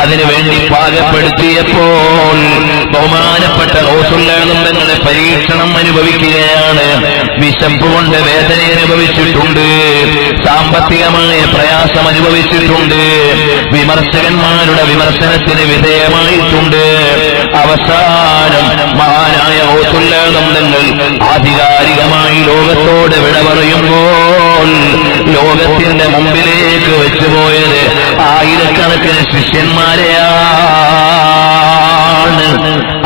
അതിനുവേണ്ടി പാകപ്പെടുത്തിയപ്പോൾ ബഹുമാനപ്പെട്ട റസൂലുള്ളാഹിയുടെ പരീക്ഷണം അനുഭവിക്കുകയാണ്. വിശപ്പ് കൊണ്ട് വേദന അനുഭവിച്ചിട്ടുണ്ട്, സാമ്പത്തികമായ പ്രയാസം അനുഭവിച്ചിട്ടുണ്ട്, വിമർശകന്മാരുടെ വിമർശനത്തിന് വിധേയമായിട്ടുണ്ട്. അവസാനം മഹാനായ റസൂലുള്ളാഹി ആധികാരികമായി ലോകത്തോട് വിട പറയുമ്പോൾ ലോകത്തിന്റെ മുമ്പിലേക്ക് വെച്ചുപോയത് ആയിരക്കണക്കിന് ശിഷ്യന്മാരെയാണ്.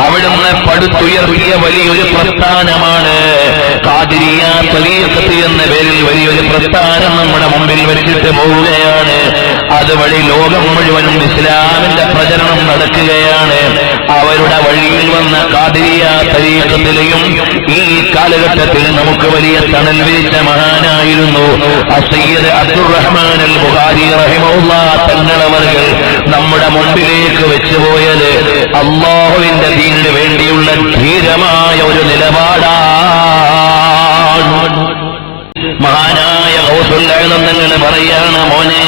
അവിടുന്ന് പടുത്തുയർത്തിയ വലിയൊരു പ്രസ്ഥാനമാണ് ഖാദിരിയ ത്വരീഖത്ത് എന്ന പേരിൽ വലിയൊരു പ്രസ്ഥാനം നമ്മുടെ മുമ്പിൽ വെച്ചിട്ട് പോവുകയാണ്. അതുവഴി ലോകം മുഴുവനും ഇസ്ലാമിന്റെ പ്രചരണം നടക്കുകയാണ്. അവരുടെ വഴിയിൽ വന്ന ഖാദിരിയ ത്വരീഖത്തിലെയും ഈ കാലഘട്ടത്തിൽ നമുക്ക് വലിയ തണൽ വീഴ്ച മഹാനായിരുന്നു സയ്യിദ് അബ്ദുറഹ്മാൻ അൽ ബുഖാരി റഹിമഹുല്ലാഹ് തങ്ങളവர்கள் നമ്മുടെ മുമ്പിലേക്ക് വെച്ചുപോയത് അല്ലാഹുവിന്റെ ദീനിന് വേണ്ടിയുള്ള ധീരമായ ഒരു നിലപാടാണ്. മഹാനായ റസൂലുള്ളാഹി തങ്ങൾ പറയാണ്, മോനെ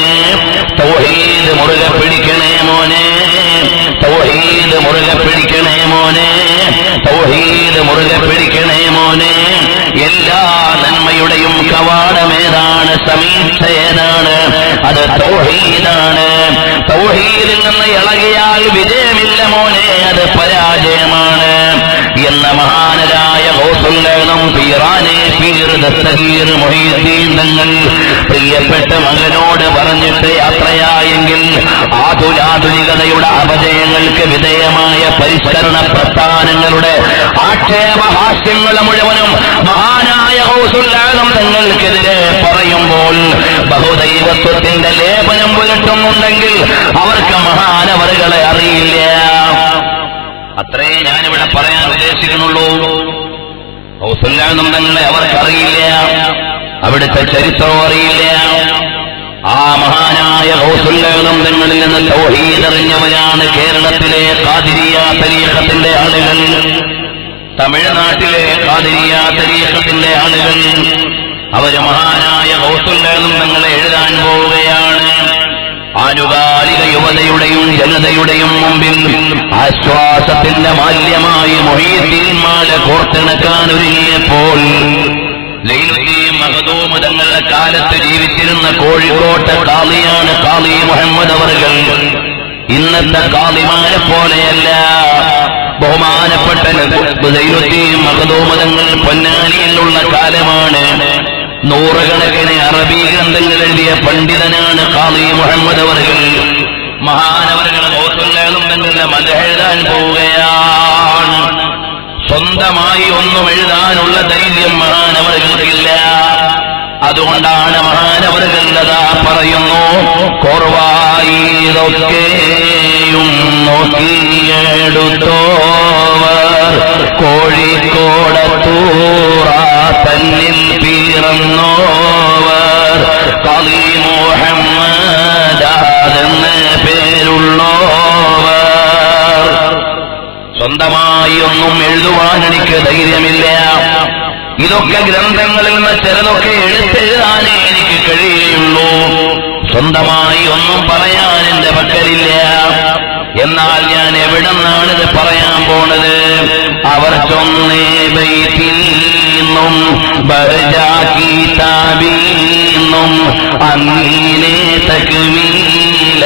തൗഹീദ് മുറുകെ പിടിക്കണേ മോനെ, തൗഹീദ് മുറുകെ പിടിക്കണേ മോനെ, തൗഹീദ് മുറുകെ പിടിക്കണേ മോനെ. എല്ലാ നന്മയുടെയും കവാടമേതാണ്, സമീക്ഷ ഏതാണ്? അത് തൗഹീദാണ്. തൗഹീദിൽ നിന്ന് ഇളകിയാൽ വിജയമില്ല മോനെ, അത് പരാജയമാണ് എന്ന മഹാനരായ തങ്ങൾ പ്രിയപ്പെട്ട മകനോട് പറഞ്ഞിട്ട് യാത്രയായെങ്കിൽ ആധുനികതയുടെ അപജയങ്ങൾക്ക് വിധേയമായ പരിഷ്കരണ പ്രസ്ഥാനങ്ങളുടെ ആക്ഷേപഹാസ്യങ്ങൾ മുഴുവനും മഹാനായ തങ്ങൾക്കെതിരെ പറയുമ്പോൾ ബഹുദൈവത്വത്തിന്റെ ലേപനം പുലർത്തുന്നുണ്ടെങ്കിൽ അവർക്ക് മഹാനവറുകളെ അറിയില്ല. അത്രേ ഞാനിവിടെ പറയാൻ ഉദ്ദേശിക്കുന്നുള്ളൂ. തങ്ങളെ അവർക്കറിയില്ല, അവിടുത്തെ ചരിത്രവും അറിയില്ല. ആ മഹാനായ തങ്ങളിൽ നിന്ന് തൗഹീദ് അറിഞ്ഞവരാണ് കേരളത്തിലെ ഖാദിരിയ തരീഖത്തിന്റെ ആളുകൾ, തമിഴ്നാട്ടിലെ ഖാദിരിയ തരീഖത്തിന്റെ ആളുകൾ. അവര് മഹാനായ തങ്ങളെ എഴുതാൻ പോവുകയാണ്. ആനുകാലിക യുവതയുടെയും ജനതയുടെയും മുമ്പിൽ ആശ്വാസത്തിന്റെ മാല്യമായി മുഹീദ്ദീൻ മാല കോർത്തിണക്കാൻ ഒരുങ്ങിയപ്പോൾ ലൈലുദ്ദീൻ മഖ്ദൂം തങ്ങളുടെ കാലത്ത് ജീവിച്ചിരുന്ന കോഴിക്കോട്ടെ ഖാദിയാണ് ഖാദി മുഹമ്മദ് അവറുകൾ. ഇന്നത്തെ ഖാദിമാരെ പോലെയല്ല. ബഹുമാനപ്പെട്ട ലൈലുദ്ദീൻ മഖ്ദൂം തങ്ങൾ പൊന്നാനിയിലുള്ള കാലമാണ്. നൂറുകണക്കിന് അറബി ഗ്രന്ഥങ്ങൾ എഴുതിയ പണ്ഡിതനാണ് ഖാദി മുഹമ്മദ് അവറുകൾ. മഹാനവറുകൾ തങ്ങളുടെ മദ്ഹ് എഴുതാൻ പോവുകയാണ്. സ്വന്തമായി ഒന്നും എഴുതാനുള്ള ധൈര്യം മഹാനവറുകൾക്കില്ല. അതുകൊണ്ടാണ് മഹാനവറുകൾ അതാ പറയുന്നു, കോർവായിതൊക്കെയും നോക്കിയെടുത്തോവർ കോഴിക്കോടത്തൂറ തന്നിൽ പിറന്നോവർ ഖാദി മുഹമ്മദ് പേരുള്ളോവർ. സ്വന്തമായി ഒന്നും എഴുതുവാൻ എനിക്ക് ധൈര്യമില്ല. ഇതൊക്കെ ഗ്രന്ഥങ്ങളിൽ നിന്ന് ചിലതൊക്കെ എടുത്തെഴുതാനേ എനിക്ക് കഴിയുള്ളൂ. സ്വന്തമായി ഒന്നും പറയാൻ എന്റെ പക്കലില്ല. എന്നാൽ ഞാൻ എവിടെ നിന്നാണിത് പറയാൻ പോണത്? അവർ ചൊന്നേ ബൈത്തിൽ നിന്നും ബർജാക്കി താബീന്നും അന്നീനെ തക്മീല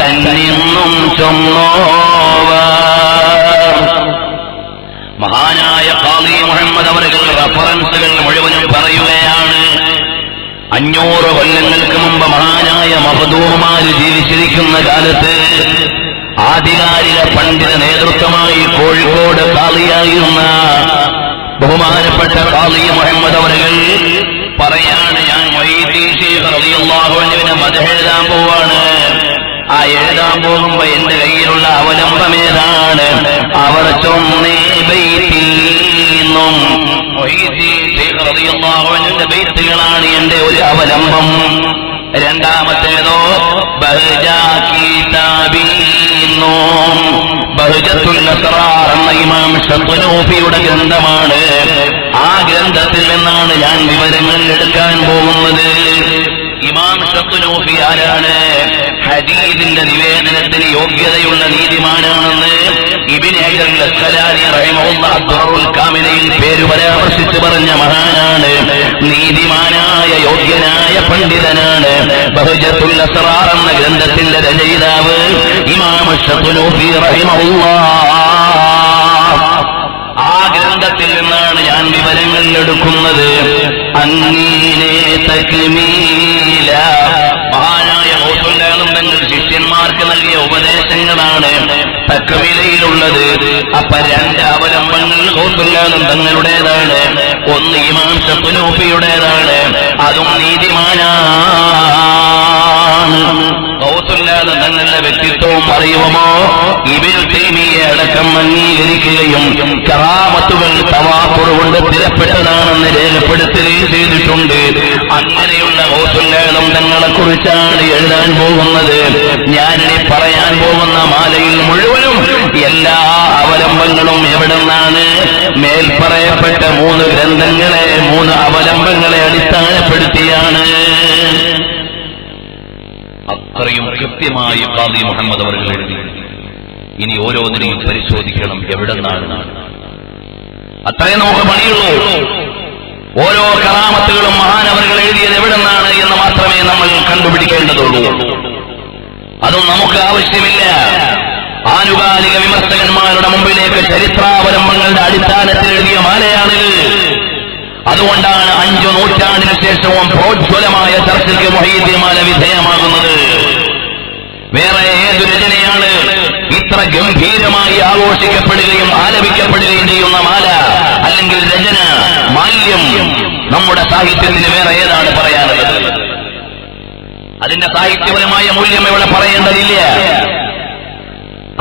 തന്നിന്നും ചൊന്നോവർ. മഹാനായ ഖാദി മുഹമ്മദ് അവറുകൾ റഫറൻസുകൾ മുഴുവനും പറയുകയാണ്. 500 കൊല്ലങ്ങൾക്ക് മുമ്പ് മഹാനായ മഖ്ദൂമാര് ജീവിച്ചിരിക്കുന്ന കാലത്ത് ആധികാരിക പണ്ഡിത നേതൃത്വമായി കോഴിക്കോട് ഖാദിയായിരുന്ന ബഹുമാനപ്പെട്ട ഖാദി മുഹമ്മദ് അവറുകൾ പറയാണ്, ഞാൻ മുഹീദ്ദീൻ ശൈഖ് റളിയല്ലാഹു അൻഹുവിനെ മദ്ഹ് എഴുതാൻ പോവാണ്. ആ എഴുതാൻ പോകുമ്പോ എന്റെ കയ്യിലുള്ള അവലംബമേതാണ്? അവർ ചൊന്നേ ബൈത്തിൽ നിന്നും മുഹീദ്ദീൻ ശൈഖ് റളിയല്ലാഹു അൻഹുവിന്റെ ബൈത്തുകളാണ് എന്റെ ഒരു അവലംബം. രണ്ടാമത്തേതോ ബഹജാക്കി താബീന്നും ബഹജത്തുൽ അസ്റാർ എന്ന ഇമാം ശത്വനൂഫിയുടെ ഗ്രന്ഥമാണ്. ആ ഗ്രന്ഥത്തിൽ നിന്നാണ് ഞാൻ വിവരങ്ങൾ എടുക്കാൻ പോകുന്നത്. ഇമാം ശത്രുനൂഫി ആരാണ്? ഹദീസിന്റെ നിവേദനത്തിന് യോഗ്യതയുള്ള നീതിമാനാണെന്ന് ഇബ്നു ഹജർ അൽ-അസ്ഖലാനി റഹിമഹുല്ലാഹ് ദുററുൽ കാമിലയിൽ പേര് പരാമർശിച്ച് പറഞ്ഞ മഹാനാണ്. നീതിമാനായ യോഗ്യനായ പണ്ഡിതനാണ്. ബഹജത്തുൽ അസ്റാർ എന്ന ഗ്രന്ഥത്തിന്റെ രചയിതാവ് ഇമാം ശത്രുനൂഫി റഹിമഹുല്ലാഹ്. ആ ഗ്രന്ഥത്തിൽ നിന്നാണ് ഞാൻ വിവരങ്ങൾ എടുക്കുന്നത്. അങ്ങനെ തക്മീല മഹാനായ ഗൗസുൽ തങ്ങൾ ശിഷ്യന്മാർക്ക് നൽകിയ ഉപദേശങ്ങളാണ് തക്മീലയിലുള്ളത്. അപ്പൊ രണ്ട് അവലംബങ്ങൾ ഗൗസുൽ തങ്ങളുടേതാണ്, ഒന്ന് ഇമാം ശത്രുനൂഫിയുടേതാണ്. അതും നീതിമാനാണ്. തങ്ങളുടെ വ്യക്തിത്വവും അറിയുമോ ഇബ്നു തൈമിയ്യ അടക്കം അംഗീകരിക്കുകയും കറാമത്തുകൾ തവാത്തുർ കൊണ്ട് സ്ഥിരപ്പെട്ടതാണെന്ന് രേഖപ്പെടുത്തുകയും ചെയ്തിട്ടുണ്ട്. അങ്ങനെയുള്ള ഗൗസുൽ തങ്ങളെ കുറിച്ചാണ് എഴുതാൻ പോകുന്നത്. ഞാനിനി പറയാൻ പോകുന്ന മാലയിൽ മുഴുവനും എല്ലാ അവലംബങ്ങളും എവിടെ നിന്നാണ്? മേൽപ്പറയപ്പെട്ട 3 ഗ്രന്ഥങ്ങളെ 3 അവലംബങ്ങളെ അടിസ്ഥാനപ്പെടുത്തിയാണ്. അത്രയും കൃത്യമായി ഖാദി മുഹമ്മദ് അവർ എഴുതി. ഇനി ഓരോന്നിനെയും പരിശോധിക്കണം എവിടെ നിന്നാണ്. അത്രയും നമുക്ക് പണിയുള്ളൂ. ഓരോ കറാമത്തുകളും മഹാനവറുകൾ എഴുതിയത് എവിടെ നിന്നാണ് എന്ന് മാത്രമേ നമ്മൾ കണ്ടുപിടിക്കേണ്ടതുള്ളൂ. അതും നമുക്ക് ആവശ്യമില്ല. ആനുകാലിക വിമർശകന്മാരുടെ മുമ്പിലേക്ക് ചരിത്രാവലംബങ്ങളുടെ അടിസ്ഥാനത്തിൽ എഴുതിയ മാലയാണിത്. അതുകൊണ്ടാണ് 5 നൂറ്റാണ്ടിന് ശേഷവും പ്രോജ്വലമായ ചർച്ചയ്ക്ക് മുഹയ്യിദ്ദീൻ മാല വിധേയമാകുന്നത്. വേറെ ഏതു രചനയാണ് ഇത്ര ഗംഭീരമായി ആഘോഷിക്കപ്പെടുകയും ആലപിക്കപ്പെടുകയും ചെയ്യുന്ന മാല അല്ലെങ്കിൽ രചന മാല്യം നമ്മുടെ സാഹിത്യത്തിന് വേറെ ഏതാണ് പറയാനുള്ളത്? അതിന്റെ സാഹിത്യപരമായ മൂല്യം ഇവിടെ പറയേണ്ടതില്ല.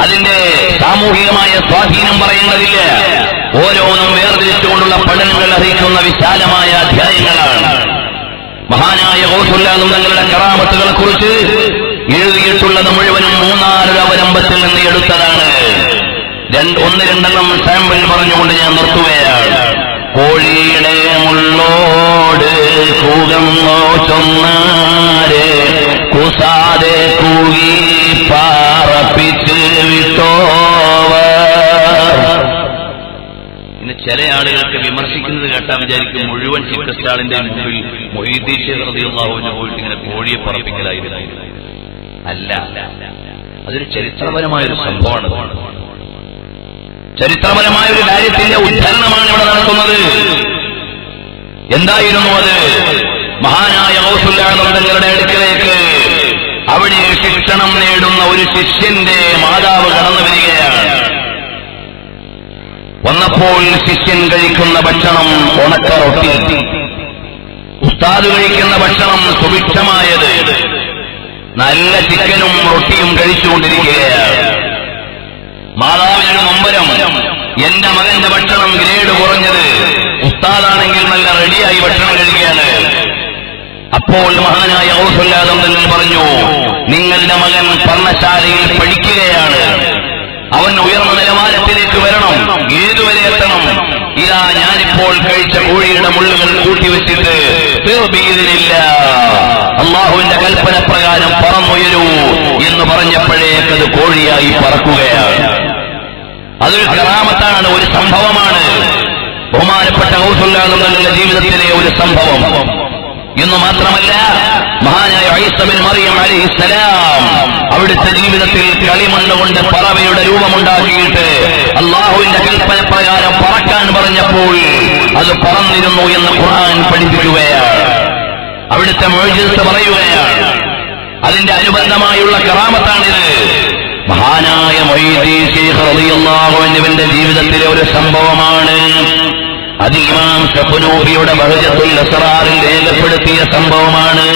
അതിന്റെ സാമൂഹികമായ സ്വാധീനം പറയേണ്ടതില്ല. ഓരോന്നും വേർതിരിച്ചുകൊണ്ടുള്ള പഠനങ്ങൾ അറിയിക്കുന്ന വിശാലമായ അധ്യായങ്ങളാണ്. മഹാനായ ഗൗസുൽ തങ്ങളുടെ കറാമത്തുകളെ കുറിച്ച് എഴുതിയിട്ടുള്ളത് മുഴുവനും 3-4 അവലംബത്തിൽ നിന്ന് എടുത്തതാണ്. 1-2 സാമ്പിൾ പറഞ്ഞുകൊണ്ട് ഞാൻ നിർത്തുകയാണ്. കോഴിയുടെ മുള്ളോട് കൂകങ്ങോ ചൊന്നാരെ കുസാതെ കൂകി പാറപ്പിച്ച് വിട്ടോവർ. ഇന്ന് ചില ആളുകൾക്ക് വിമർശിക്കുന്നത് കേട്ടാൽ വിചാരിക്കും മുഴുവൻ ചിക്കസ്റ്റാളിന്റെ മുമ്പിൽ മൊയ്തീൻ ശേഖ് റളിയല്ലാഹു അൻഹു പോയിട്ട് ഇങ്ങനെ കോഴിയെ പറപ്പിക്കലായിരുന്നു. അല്ല, അതൊരു ചരിത്രപരമായൊരു സംഭവമാണ്. ചരിത്രപരമായ ഒരു കാര്യത്തിന്റെ ഉദ്ധരണമാണ് ഇവിടെ നടക്കുന്നത്. എന്തായിരുന്നു അത്? മഹാനായ ഗൗസുൽ തങ്ങളുടെ അടുക്കലേക്ക് അവിടെ ശിക്ഷണം നേടുന്ന ഒരു ശിഷ്യന്റെ മാതാവ് കടന്നു വരികയാണ്. വന്നപ്പോൾ ശിഷ്യൻ കഴിക്കുന്ന ഭക്ഷണം ഉണക്ക റൊട്ടി, ഉസ്താദ് കഴിക്കുന്ന ഭക്ഷണം സുഭിക്ഷമായത് നല്ല ചിക്കനും റൊട്ടിയും കഴിച്ചുകൊണ്ടിരിക്കുകയാണ്. മാതാവിനൊരു നൊമ്പരം, എന്റെ മകന്റെ ഭക്ഷണം ഗ്രേഡ് കുറഞ്ഞത്, ഉസ്താദാണെങ്കിൽ നല്ല റെഡിയായി ഭക്ഷണം കഴിക്കുകയാണ്. അപ്പോൾ മഹാനായ ഗൗസുൽ തങ്ങൾ പറഞ്ഞു, നിങ്ങളുടെ മകൻ പർണശാലയിൽ പഠിക്കുകയാണ്, അവൻ ഉയർന്ന നിലവാരത്തിലേക്ക് വരണം. ഏതുവരെ എത്തണം? ഇതാ ഞാനിപ്പോൾ കഴിച്ച കോഴിയുടെ മുള്ളുകൾ കൂട്ടിവെച്ചിട്ട് അള്ളാഹുവിന്റെ കൽപ്പന പ്രകാരം പറന്നുയരൂ എന്ന് പറഞ്ഞപ്പോഴേക്കത് കോഴിയായി പറക്കുകയാണ്. അതൊരു കറാമത്താണ്, ഒരു സംഭവമാണ്. ബഹുമാനപ്പെട്ട ഗൗസുൽ തങ്ങളുടെ ജീവിതത്തിലെ ഒരു സംഭവം എന്ന് മാത്രമല്ല, മഹാനായ ഈസ ബിൻ മറിയം അലൈഹിസ്സലാം അവിടുത്തെ ജീവിതത്തിൽ കളിമണ്ണുകൊണ്ട് പറവയുടെ രൂപമുണ്ടാക്കിയിട്ട് അള്ളാഹുവിന്റെ കൽപ്പന പ്രകാരം പറക്കാൻ പറഞ്ഞപ്പോൾ അത് പറന്നിരുന്നു എന്ന് ഖുർആൻ പഠിപ്പിക്കുകയാണ്. അവിടുത്തെ മുഅ്ജിസത്ത് പറയുകയാണ്. അതിന്റെ അനുബന്ധമായുള്ള കറാമത്താണിത്. മഹാനായ മൊയ്തീൻ ശൈഖ് റളിയല്ലാഹു അൻഹുവിന്റെ ജീവിതത്തിലെ ഒരു സംഭവമാണ്. അത് ഇമാം ശത്രുനൂഫിയുടെ ബഹജത്തുൽ അസ്റാറിൽ രേഖപ്പെടുത്തിയ സംഭവമാണ്.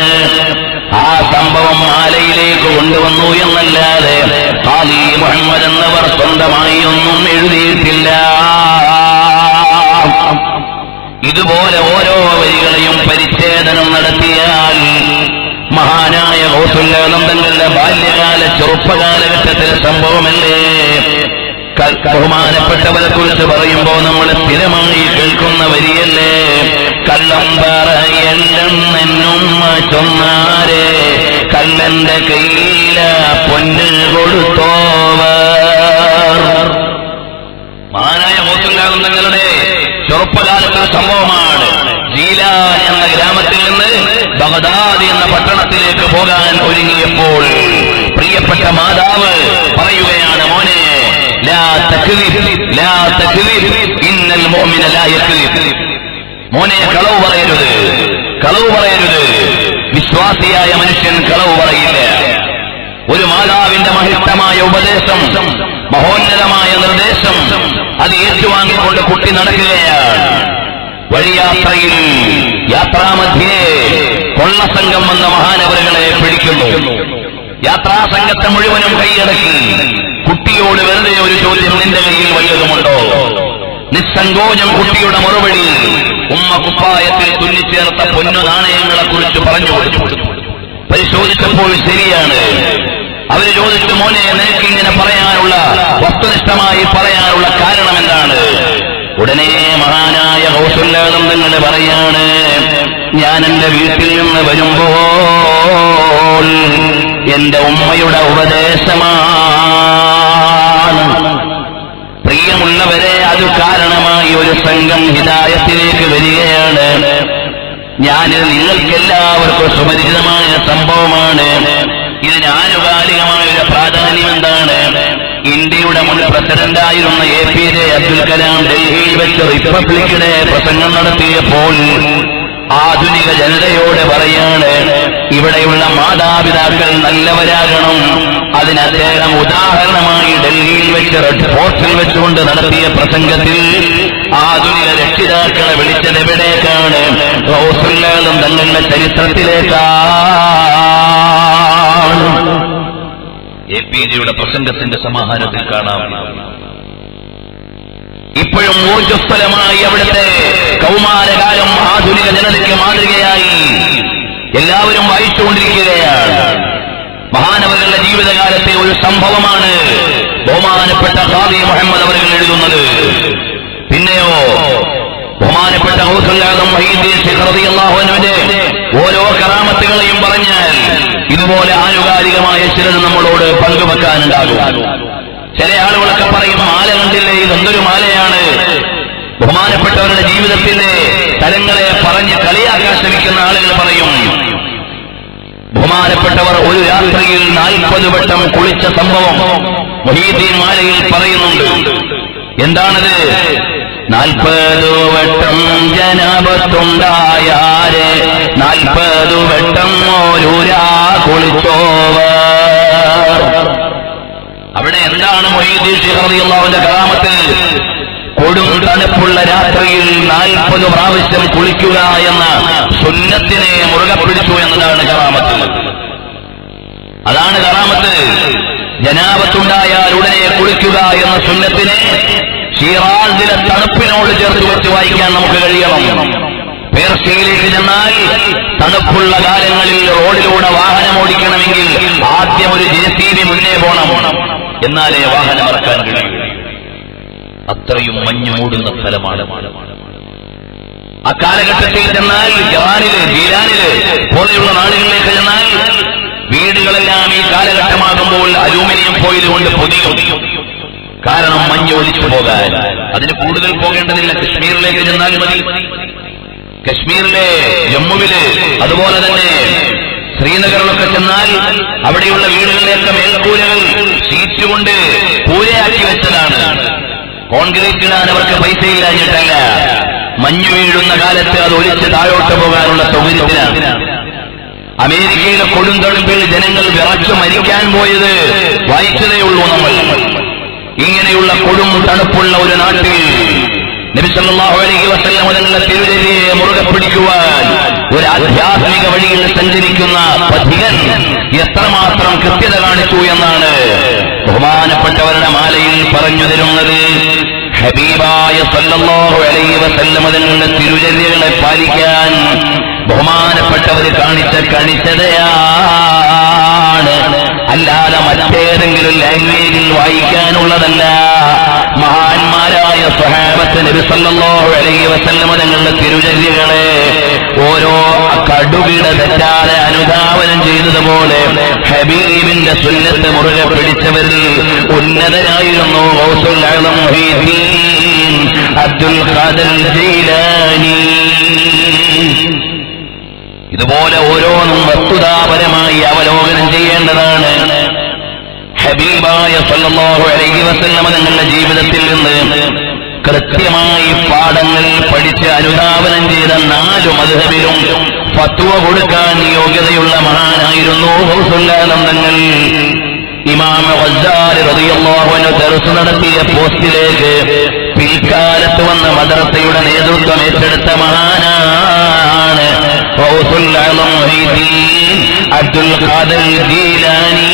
ആ സംഭവം മാലയിലേക്ക് കൊണ്ടുവന്നു എന്നല്ലാതെ ഖാദി മുഹമ്മദ് എന്നവർ സ്വന്തമായി ഒന്നും എഴുതിയിട്ടില്ല. ഇതുപോലെ ഓരോ വരികളെയും പരിച്ഛേദനം നടത്തിയാൽ മഹാനായ ഗൗസുൽ തങ്ങളുടെ ബാല്യകാല ചെറുപ്പകാലഘട്ടത്തിലെ സംഭവമല്ലേ? ബഹുമാനപ്പെട്ടവരെ കുറിച്ച് പറയുമ്പോ നമ്മൾ സ്ഥിരമായി കേൾക്കുന്ന വരിയല്ലേ, കള്ളം പറയെല്ലെന്നുമ്മ ചൊന്നാരെ കള്ളന്റെ കയ്യില പൊന്ന് കൊടുത്തോവർ. മഹാനായ ഗൗസുൽ തങ്ങളുടെ ചെറുപ്പകാലത്തെ സംഭവമാണ്. ജീലാൻ എന്ന ഗ്രാമത്തിൽ നിന്ന് ബഗ്ദാദ് എന്ന പട്ടണത്തിലേക്ക് പോകാൻ ഒരുങ്ങിയപ്പോൾ പ്രിയപ്പെട്ട മാതാവ് പറയുകയാണ്, മോനെ ലാ തക്ദിബ് ലാ തക്ദിബ് ഇന്നൽ മുഅ്മിന ലാ യക്ദിബ്. മോനെ കളവ് പറയരുത്, കളവ് പറയരുത്. വിശ്വാസിയായ മനുഷ്യൻ കളവ് പറയില്ല. ഒരു മാതാവിന്റെ മഹിതമായ ഉപദേശം, മഹോന്നതമായ നിർദ്ദേശം അത് ഏറ്റുവാങ്ങിക്കൊണ്ട് കുട്ടി നടക്കുകയാണ്. വഴിയാത്രയിൽ യാത്രാമധ്യേ കൊള്ളസംഘം വന്ന മഹാനവറുകളെ പിടിക്കുന്നു. യാത്രാസംഘത്തെ മുഴുവനും കൈയടക്കി കുട്ടിയോട് വെറുതെ ഒരു ചോദ്യം, നിന്റെ കയ്യിൽ വല്ലതുമുണ്ടോ? നിസ്സങ്കോചം കുട്ടിയുടെ മറുപടി ഉമ്മ കുപ്പായത്തിൽ തുന്നിച്ചേർത്ത പൊന്നു നാണയങ്ങളെ കുറിച്ച് പറഞ്ഞു കൊടുത്തു. പരിശോധിച്ചപ്പോൾ ശരിയാണ്. അവര് ചോദിച്ചു, മോനെ നിനക്ക് ഇങ്ങനെ പറയാനുള്ള, വസ്തുനിഷ്ഠമായി പറയാനുള്ള കാരണം എന്താണ്? ഉടനെ മഹാനായ ഗൗസുൽ തങ്ങൾ പറയാണ്, ഞാൻ എന്റെ വീട്ടിൽ നിന്ന് വരുമ്പോൾ എന്റെ ഉമ്മയുടെ ഉപദേശമാണ്. പ്രിയമുള്ളവരെ, അത് കാരണമായി ഒരു സംഘം ഹിദായത്തിലേക്ക് വരികയാണ്. ഞാനിത് നിങ്ങൾക്കെല്ലാവർക്കും സുപരിചിതമായ സംഭവമാണ്. ഇതിന് ആനുകാലികമായ ഒരു പ്രാധാന്യം എന്താണ്? ഇന്ത്യയുടെ മുൻ പ്രസിഡന്റായിരുന്ന APJ അബ്ദുൽ കലാം ഡൽഹിയിൽ വെച്ച് റിപ്പബ്ലിക് ഡേ പ്രസംഗം നടത്തിയപ്പോൾ ആധുനിക ജനതയോട് പറയാണ്, ഇവിടെയുള്ള മാതാപിതാക്കൾ നല്ലവരാകണം. അതിന് അദ്ദേഹം ഉദാഹരണമായി ഡൽഹിയിൽ വെച്ച് റെഡ് ഫോർട്ടിൽ വെച്ചുകൊണ്ട് നടത്തിയ പ്രസംഗത്തിൽ ആധുനിക രക്ഷിതാക്കളെ വിളിച്ചത് എവിടേക്കാണ്? ഗൗസുൽ തങ്ങളുടെ ചരിത്രത്തിലേക്കാണ്. APJയുടെ പ്രസംഗത്തിന്റെ സമാഹാരത്തിൽ കാണാം. ഇപ്പോഴും ഊർജ്ജസ്വലമായി അവിടുത്തെ കൗമാരകാലം ആധുനിക ജനതയ്ക്ക് മാതൃകയായി എല്ലാവരും വായിച്ചുകൊണ്ടിരിക്കുകയാണ്. മഹാനവറുകളുടെ ജീവിതകാലത്തെ ഒരു സംഭവമാണ് ബഹുമാനപ്പെട്ട ഖാദി മുഹമ്മദ് അവர்கள் എഴുതുന്നത്. പിന്നെയോ ബഹുമാനപ്പെട്ട ഗൗസുൽ ആദം മുഹീദ്ദീൻ ശൈഖ് റളിയല്ലാഹു അൻഹുവിന്റെ ഓരോ കറാമത്തുകളെയും പറഞ്ഞാൽ ഇതുപോലെ ആനുകാലികമായ ചിലത് നമ്മളോട് പങ്കുവെക്കാനുണ്ടാകും. ചില ആളുകളൊക്കെ പറയും, മാല കണ്ടില്ലേ, ഇതെന്തൊരു മാലയാണ്. ബഹുമാനപ്പെട്ടവരുടെ ജീവിതത്തിന്റെ തലങ്ങളെ പറഞ്ഞ് കളിയാക്കാൻ ശ്രമിക്കുന്ന ആളുകൾ പറയും, ബഹുമാനപ്പെട്ടവർ ഒരു രാത്രിയിൽ 40 വട്ടം കുളിച്ച സംഭവം മുഹീദ്ദീൻ മാലയിൽ പറയുന്നുണ്ട്. എന്താണത്? 40 വട്ടം ജനാബത്തുണ്ടായാരെ 40 വട്ടം ഓരൂരാ കുളിച്ചോവർ. അവിടെ എന്താണ് മുഹീദ്ദീൻ ശൈഖ് റളിയല്ലാഹുവിന്റെ കറാമത്ത്? കൊടും തണുപ്പുള്ള രാത്രിയിൽ 40 പ്രാവശ്യം കുളിക്കുക എന്ന സുന്നത്തിനെ മുറുകെ പിടിച്ചു എന്നതാണ് കറാമത്ത്. അതാണ് കറാമത്ത്. ജനാബത്തുണ്ടായാൽ ഉടനെ കുളിക്കുക എന്ന സുന്നത്തിനെ ഷിറാസിലെ തണുപ്പിനോട് ചേർത്ത് വെച്ച് വായിക്കാൻ നമുക്ക് കഴിയണം. പേർഷ്യയിലേക്ക് ചെന്നാൽ തണുപ്പുള്ള കാലങ്ങളിൽ റോഡിലൂടെ വാഹനം ഓടിക്കണമെങ്കിൽ ആദ്യം ഒരു JCB മുന്നേ പോണം, എന്നാലേ വാഹനം ഇറക്കാൻ കഴിയും. അത്രയും മഞ്ഞ് മൂടുന്ന സ്ഥലമാണ്. അക്കാലഘട്ടത്തിൽ ചെന്നാൽ ജവാനില്, ജീലാനില് പോലെയുള്ള നാടുകളിലേക്ക് ചെന്നാൽ വീടുകളെല്ലാം ഈ കാലഘട്ടമാകുമ്പോൾ അലൂമിനിയം ഫോയിൽ കൊണ്ട് പൊതിയും. കാരണം മഞ്ഞ് ഒലിച്ചു പോകാൻ. അതിന് കൂടുതൽ പോകേണ്ടതില്ല, കശ്മീരിലേക്ക് ചെന്നാൽ മതി. കശ്മീരിലെ ജമ്മുവില്, അതുപോലെ തന്നെ ശ്രീനഗറിലൊക്കെ ചെന്നാൽ അവിടെയുള്ള വീടുകളിലേക്ക് മേൽക്കൂരകൾ ഷീറ്റ് കൊണ്ട് കൂരയാക്കി വെച്ചതാണ്. കോൺക്രീറ്റ് ഇടാൻ അവർക്ക് പൈസയില്ലാഞ്ഞിട്ടല്ല, മഞ്ഞു വീഴുന്ന കാലത്ത് അത് ഒലിച്ച് താഴോട്ട് പോകാനുള്ള സൗകര്യത്തിലാണ്. അമേരിക്കയിലെ കൊടുന്തണുപ്പിൽ ജനങ്ങൾ വിറച്ചു മരിക്കാൻ പോയത് വായിച്ചതേയുള്ളൂ നമ്മൾ. ഇങ്ങനെയുള്ള കൊടും തണുപ്പുള്ള ഒരു നാട്ടിൽ നബി സല്ലല്ലാഹു അലൈഹി വസല്ലം തങ്ങളുടെ തിരുചര്യയെ മുറുകെ പിടിക്കുവാൻ ഒരു ആധ്യാത്മിക വഴിയിൽ സഞ്ചരിക്കുന്ന പഥികൻ എത്രമാത്രം കൃത്യത കാണിച്ചു എന്നാണ് ബഹുമാനപ്പെട്ടവരുടെ മാലയിൽ പറഞ്ഞു തരുന്നത്. ഹബീബായ സല്ലല്ലാഹു അലൈഹി വസല്ലം തങ്ങളുടെ തിരുചര്യകളെ പാലിക്കാൻ ബഹുമാനപ്പെട്ടവർ കാണിച്ച കണിശതയാണ്. അല്ലാതെ മറ്റേതെങ്കിലും ലാംഗ്വേജിൽ വായിക്കാനുള്ളതല്ല. മഹാന്മാരായ സ്വഹാബത്ത് നബി സല്ലല്ലാഹു അലൈഹി വസല്ലം തങ്ങളുടെ തിരുചര്യകളെ ഓരോ കടുകിട തെറ്റാതെ അനുധാവനം ചെയ്തതുപോലെ ഹബീബിന്റെ സുന്നത്ത് മുറുകെ പിടിച്ചവരിൽ ഉന്നതനായിരുന്നു ഗൗസുൽ ആലം മുഹീദ്ദീൻ അബ്ദുൽ ഖാദിർ ജീലാനി. ഇതുപോലെ ഓരോന്നും വസ്തുതാപരമായി അവലോകനം ചെയ്യേണ്ടതാണ്. ഹബീബായ സല്ലല്ലാഹു അലൈഹി വസല്ലം തങ്ങളുടെ ജീവിതത്തിൽ നിന്ന് കൃത്യമായി പാഠങ്ങൾ പഠിച്ച് അനുധാവനം ചെയ്ത 4 മദ്ഹബിലും ഫത്വ കൊടുക്കാൻ യോഗ്യതയുള്ള മഹാനായിരുന്നു ഗൗസുൽ ആലം തങ്ങൾ. ഇമാം ഗസ്സാലി റളിയല്ലാഹു അൻഹു ദർസ് നടത്തിയ പോസ്റ്റിലേക്ക് പിൽക്കാലത്ത് വന്ന മദ്രസയുടെ നേതൃത്വം ഏറ്റെടുത്ത മഹാനാണ് ഗൗസുൽ ആലം മുഹീദ്ദീൻ അബ്ദുൽ ഖാദിർ ജീലാനി.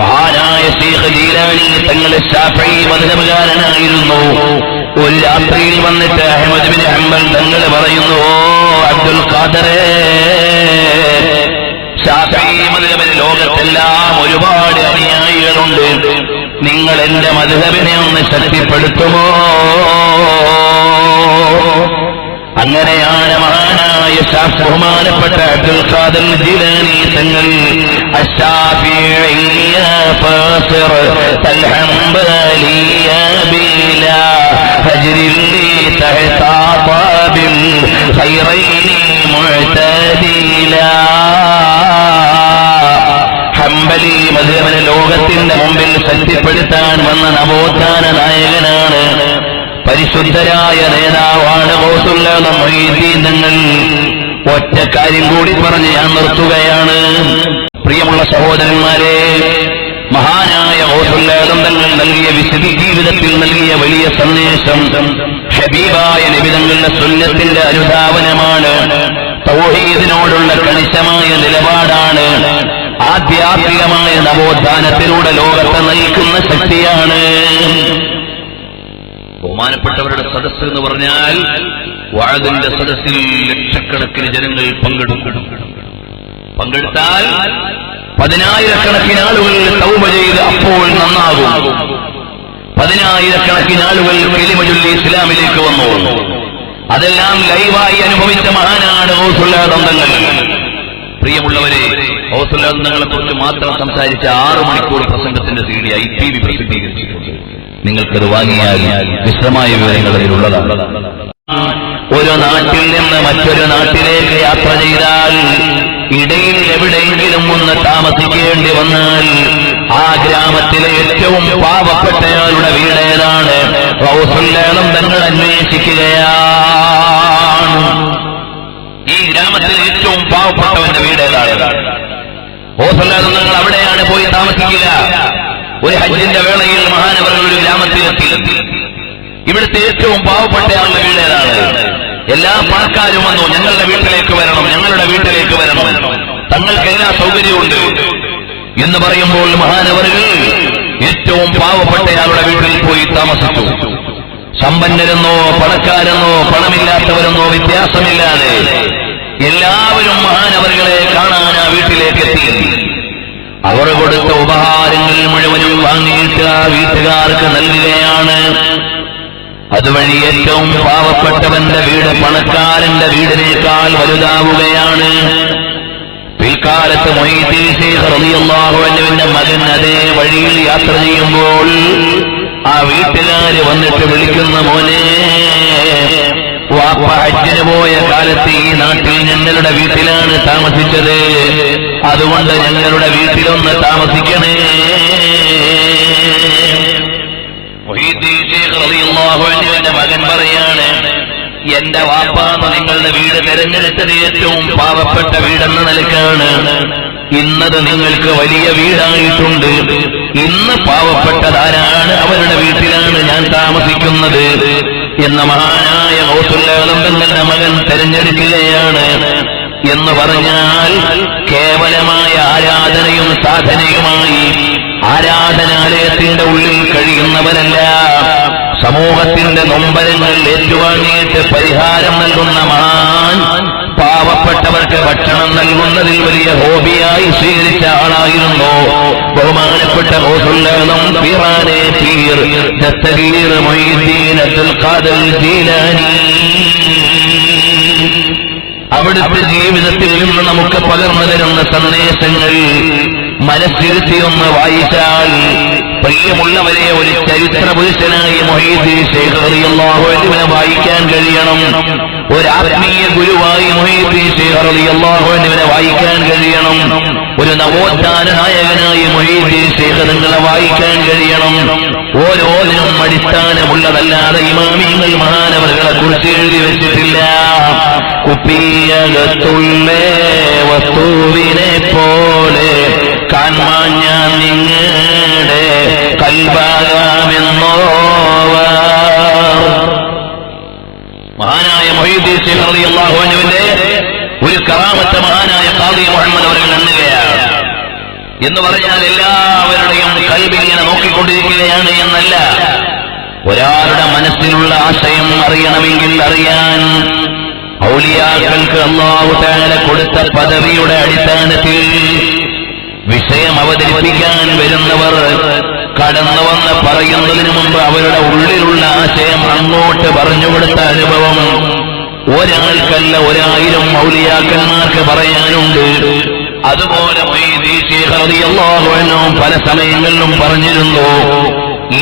മഹാനായ ശൈഖ് ജീലാനി തങ്ങൾ ശാഫഈ മദ്ഹബുകാരനായിരുന്നു. ഒരു രാത്രിയിൽ വന്നിട്ട് അഹ്മദ് ബിൻ ഹംബൽ തങ്ങൾ പറയുന്നു, ഓ അബ്ദുൽ ഖാദിറേ, ശാഫഈ മദ്ഹബിന് ലോകത്തെല്ലാം ഒരുപാട് അനുയായികളുണ്ട്. നിങ്ങൾ എന്റെ മദ്ഹബിനെ ഒന്ന് ശക്തിപ്പെടുത്തുമോ? അങ്ങനെയാണ് മഹാനായ ബഹുമാനപ്പെട്ട അബ്ദുൽ ഖാദിർ ജീലാനി തങ്ങൾ അശ്ശാഫിഈയ ഫാസിർ തൽഹംബലിയ ബിലാ ഹജ്രിൽ തഹതാബിൽ ഖൈറൈനി മുഅ്തദിലാ. ഹംബലി മദ്ഹബിനെ ലോകത്തിന്റെ മുമ്പിൽ ശക്തിപ്പെടുത്താൻ വന്ന നവോത്ഥാന നായകനാണ്, പരിശുദ്ധരായ നേതാവാണ് ഗൗസുൽ ആലം മുഹീദ്ദീൻ തങ്ങൾ. ഒറ്റ കാര്യം കൂടി പറഞ്ഞ് ഞാൻ നിർത്തുകയാണ്. പ്രിയമുള്ള സഹോദരന്മാരെ, മഹാനായ ഗൗസുൽ ആലം തങ്ങൾ നൽകിയ ജീവിതത്തിൽ നൽകിയ വലിയ സന്ദേശം ഹബീബായ നബി തങ്ങളുടെ സുന്നത്തിന്റെ അനുധാവനമാണ്. തൗഹീദിനോടുള്ള കണിശമായ നിലപാടാണ്. ആധ്യാത്മികമായ നവോത്ഥാനത്തിലൂടെ ലോകത്തെ നയിക്കുന്ന ശക്തിയാണ്. ബഹുമാനപ്പെട്ടവരുടെ സദസ്സ് എന്ന് പറഞ്ഞാൽ വഅദിന്റെ സദസ്സിൽ ലക്ഷക്കണക്കിന് ജനങ്ങൾ പങ്കെടുത്താൽ 10,000-കണക്കിന് ആളുകൾ തൗബ ചെയ്ത് അപ്പോൾ നന്നാകും. 10,000-കണക്കിന് ആളുകൾ കലിമ ചൊല്ലി ഇസ്ലാമിലേക്ക് വന്നു. അതെല്ലാം ലൈവായി അനുഭവിച്ച മഹാനാണ് ഗൗസുൽ ആലം തങ്ങൾ. പ്രിയമുള്ളവരെ, ഗൗസുൽ ആലം തങ്ങളെ കുറിച്ച് മാത്രം സംസാരിച്ച 6 മണിക്കൂർ പ്രസംഗത്തിന്റെ CD ITV പ്രസിദ്ധീകരിച്ചിട്ടുണ്ട്. നിങ്ങൾക്കത് വാങ്ങിയാൽ വിശദമായ വിവരങ്ങൾ അതിലുള്ളതാണ്. ഒരു നാട്ടിൽ നിന്ന് മറ്റൊരു നാട്ടിലേക്ക് യാത്ര ചെയ്താൽ ഇടയിൽ എവിടെയെങ്കിലും ഒന്ന് താമസിക്കേണ്ടി വന്നാൽ ആ ഗ്രാമത്തിലെ ഏറ്റവും പാവപ്പെട്ടയാളുടെ വീട് ഏതാണ്? ഗൗസുൽ ആലം തങ്ങൾ അന്വേഷിക്കുകയാണ്. ഈ ഗ്രാമത്തിലെ ഏറ്റവും പാവപ്പെട്ടവന്റെ വീട് ഏതാണ്? ഗൗസുൽ ആലം തങ്ങൾ അവിടെയാണ് പോയി താമസിക്കുക. ഒരു ഹജ്ജിന്റെ വേളയിൽ മഹാനവറുകൾ ഒരു ഗ്രാമത്തിലെത്തി. ഇവിടുത്തെ ഏറ്റവും പാവപ്പെട്ടയാളുടെ വീട് ഏതാണ്? എല്ലാ പണക്കാരും വന്നു, ഞങ്ങളുടെ വീട്ടിലേക്ക് വരണം, ഞങ്ങളുടെ വീട്ടിലേക്ക് വരണം, തങ്ങൾക്ക് എല്ലാ സൗകര്യമുണ്ട് എന്ന് പറയുമ്പോൾ മഹാനവറുകൾ ഏറ്റവും പാവപ്പെട്ടയാളുടെ വീട്ടിൽ പോയി താമസിച്ചു. സമ്പന്നരെന്നോ പണക്കാരെന്നോ പണമില്ലാത്തവരെന്നോ വ്യത്യാസമില്ലാതെ എല്ലാവരും മഹാനവറുകളെ കാണാൻ ആ വീട്ടിലേക്ക് എത്തി. അവർ കൊടുത്ത ഉപഹാരങ്ങൾ മുഴുവനും വാങ്ങിയിട്ട് ആ വീട്ടുകാർക്ക് നൽകുകയാണ്. അതുവഴി ഏറ്റവും പാവപ്പെട്ടവന്റെ വീട് പണക്കാരന്റെ വീടിനേക്കാൾ വലുതാവുകയാണ്. പിൽക്കാലത്ത് മുഹീദ്ദീൻ ശൈഖ് റളിയല്ലാഹു അൻഹുവിന്റെ മകൻ അതേ വഴിയിൽ യാത്ര ചെയ്യുമ്പോൾ ആ വീട്ടുകാര് വന്നിട്ട് വിളിക്കുന്ന, മോനെ, വാപ്പ ഹജ്ജിന് പോയ കാലത്ത് ഈ നാട്ടിൽ ഞങ്ങളുടെ വീട്ടിലാണ് താമസിച്ചത്, അതുകൊണ്ട് ഞങ്ങളുടെ വീട്ടിലൊന്ന് താമസിക്കണേ. മുഹീദ്ദീൻ ശൈഖ് റളിയല്ലാഹു അൻഹുവിന്റെ മകൻ പറയാണ്, എന്റെ വാപ്പാന്ന് നിങ്ങളുടെ വീട് തെരഞ്ഞെടുത്തത് ഏറ്റവും പാവപ്പെട്ട വീടെന്ന നിലക്കാണ്. ഇന്നത് നിങ്ങൾക്ക് വലിയ വീടായിട്ടുണ്ട്. ഇന്ന് പാവപ്പെട്ടതാരാണ് അവരുടെ വീട്ടിലാണ് ഞാൻ താമസിക്കുന്നത് എന്ന മഹാനായ ഗൗസുൽ ആലം തങ്ങളുടെ മകൻ തെരഞ്ഞെടുക്കുകയാണ്. എന്ന് പറഞ്ഞാൽ കേവലമായ ആരാധനയും സാധനയുമായി ആരാധനാലയത്തിന്റെ ഉള്ളിൽ കഴിയുന്നവരല്ല, സമൂഹത്തിന്റെ നൊമ്പരങ്ങൾ ഏറ്റുവാങ്ങിയിട്ട് പരിഹാരം നൽകുന്ന മഹാൻ പാവപ്പെട്ടവർക്ക് ഭക്ഷണം നൽകുന്നതിൽ വലിയ ഹോബിയായി സ്വീകരിച്ച ആളായിരുന്നു ബഹുമാനപ്പെട്ട ഗൗസുൽ ആലം പീറാനെ പീർ ദസ്തഗീർ മുഈദ്ദീൻ അബ്ദുൽ ഖാദിർ ജീലാനി. അവിടുത്തെ ജീവിതത്തിൽ നിന്ന് നമുക്ക് പകർന്നു തരുന്ന സന്ദേശങ്ങൾ മനസ്സിരുത്തി ഒന്ന് വായിച്ചാൽ പ്രിയമുള്ളവരെ ഒരു ചരിത്ര പുരുഷനായി മുഹീദ്ദീൻ ശൈഖ് റളിയല്ലാഹു അൻഹുവിനെ വായിക്കാൻ കഴിയണം. ഒരു ആത്മീയ ഗുരുവായി മുഹീദ്ദീൻ ശൈഖ് റളിയല്ലാഹു അൻഹുവിനെ വായിക്കാൻ കഴിയണം. ഒരു നവോത്ഥാന നായകനായി മുഹീദ്ദീൻ ശൈഖ് തങ്ങളെ വായിക്കാൻ കഴിയണം. ഓരോന്നിനും അടിസ്ഥാനമുള്ളതല്ലാതെ ഇമാമിങ്ങൾ മഹാനവറുകളെ കുറിച്ച് എഴുതി വെച്ചിട്ടില്ല. കുപ്പിയകത്തുള്ള വസ്തുവിനെ പോലെ കാണാൻ ഞാൻ നിങ്ങളുടെ കൽബാകാമെന്നോവർ. മഹാനായ മുഹീദ്ദീൻ ശൈഖ് റളിയല്ലാഹു അൻഹുവിന്റെ ഒരു കറാമത്ത് മഹാനായ ഖാദി മുഹമ്മദ് അവர்கள் എണ്ണുകയാണ്. എന്ന് പറഞ്ഞാൽ എല്ലാവരുടെയും കൽബിങ്ങനെ നോക്കിക്കൊണ്ടിരിക്കുകയാണ് എന്നല്ല. ഒരാളുടെ മനസ്സിലുള്ള ആശയം അറിയണമെങ്കിൽ അറിയാൻ ഔലിയാക്കൾക്ക് അല്ലാഹു തആല കൊടുത്ത പദവിയുടെ അടിസ്ഥാനത്തിൽ വിഷയം അവതരിപ്പിക്കാൻ വരുന്നവർ കടന്നു വന്ന് പറയുന്നതിന് മുമ്പ് അവരുടെ ഉള്ളിലുള്ള ആശയം അങ്ങോട്ട് പറഞ്ഞുകൊടുത്ത അനുഭവം ഒരാൾക്കല്ല 1000 ഔലിയാക്കന്മാർക്ക് പറയാനുണ്ട്. അതുപോലെ മുഹീദ്ദീൻ ശൈഖ് റളിയല്ലാഹു അൻഹു പല സമയങ്ങളിലും പറഞ്ഞിരുന്നു.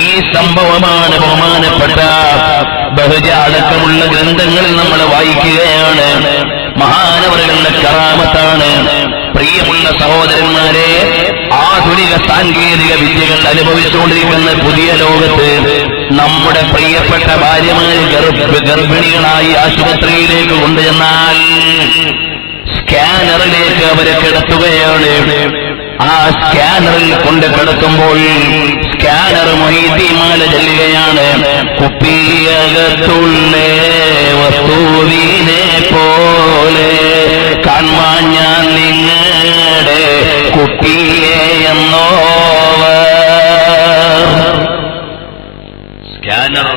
ഈ സംഭവമാണ് ബഹുമാനപ്പെട്ട ബഹജ അടക്കമുള്ള ഗ്രന്ഥങ്ങളിൽ നമ്മൾ വായിക്കുകയാണ്. മഹാനവറുകളുടെ കറാമത്താണ്. പ്രിയമുള്ള സഹോദരന്മാരെ, ആധുനിക സാങ്കേതിക വിദ്യകൾ അനുഭവിച്ചുകൊണ്ടിരിക്കുന്ന പുതിയ ലോകത്ത് നമ്മുടെ പ്രിയപ്പെട്ട ഭാര്യമാര് ഗർഭിണികളായി ആശുപത്രിയിലേക്ക് കൊണ്ടുചെന്നാൽ സ്കാനറിലേക്ക് അവരെ കിടത്തുകയാണ്. ആ സ്കാനറിൽ കൊണ്ട് കിടക്കുമ്പോൾ സ്കാനർ മൊയ്തീമാല ചൊല്ലുകയാണ്. കുപ്പിയകത്തുള്ള വസ്തുവിനെ പോലെ കാണാൻ ഞാൻ നിങ്ങളുടെ കുട്ടിയെ എന്നോവർ. സ്കാനർ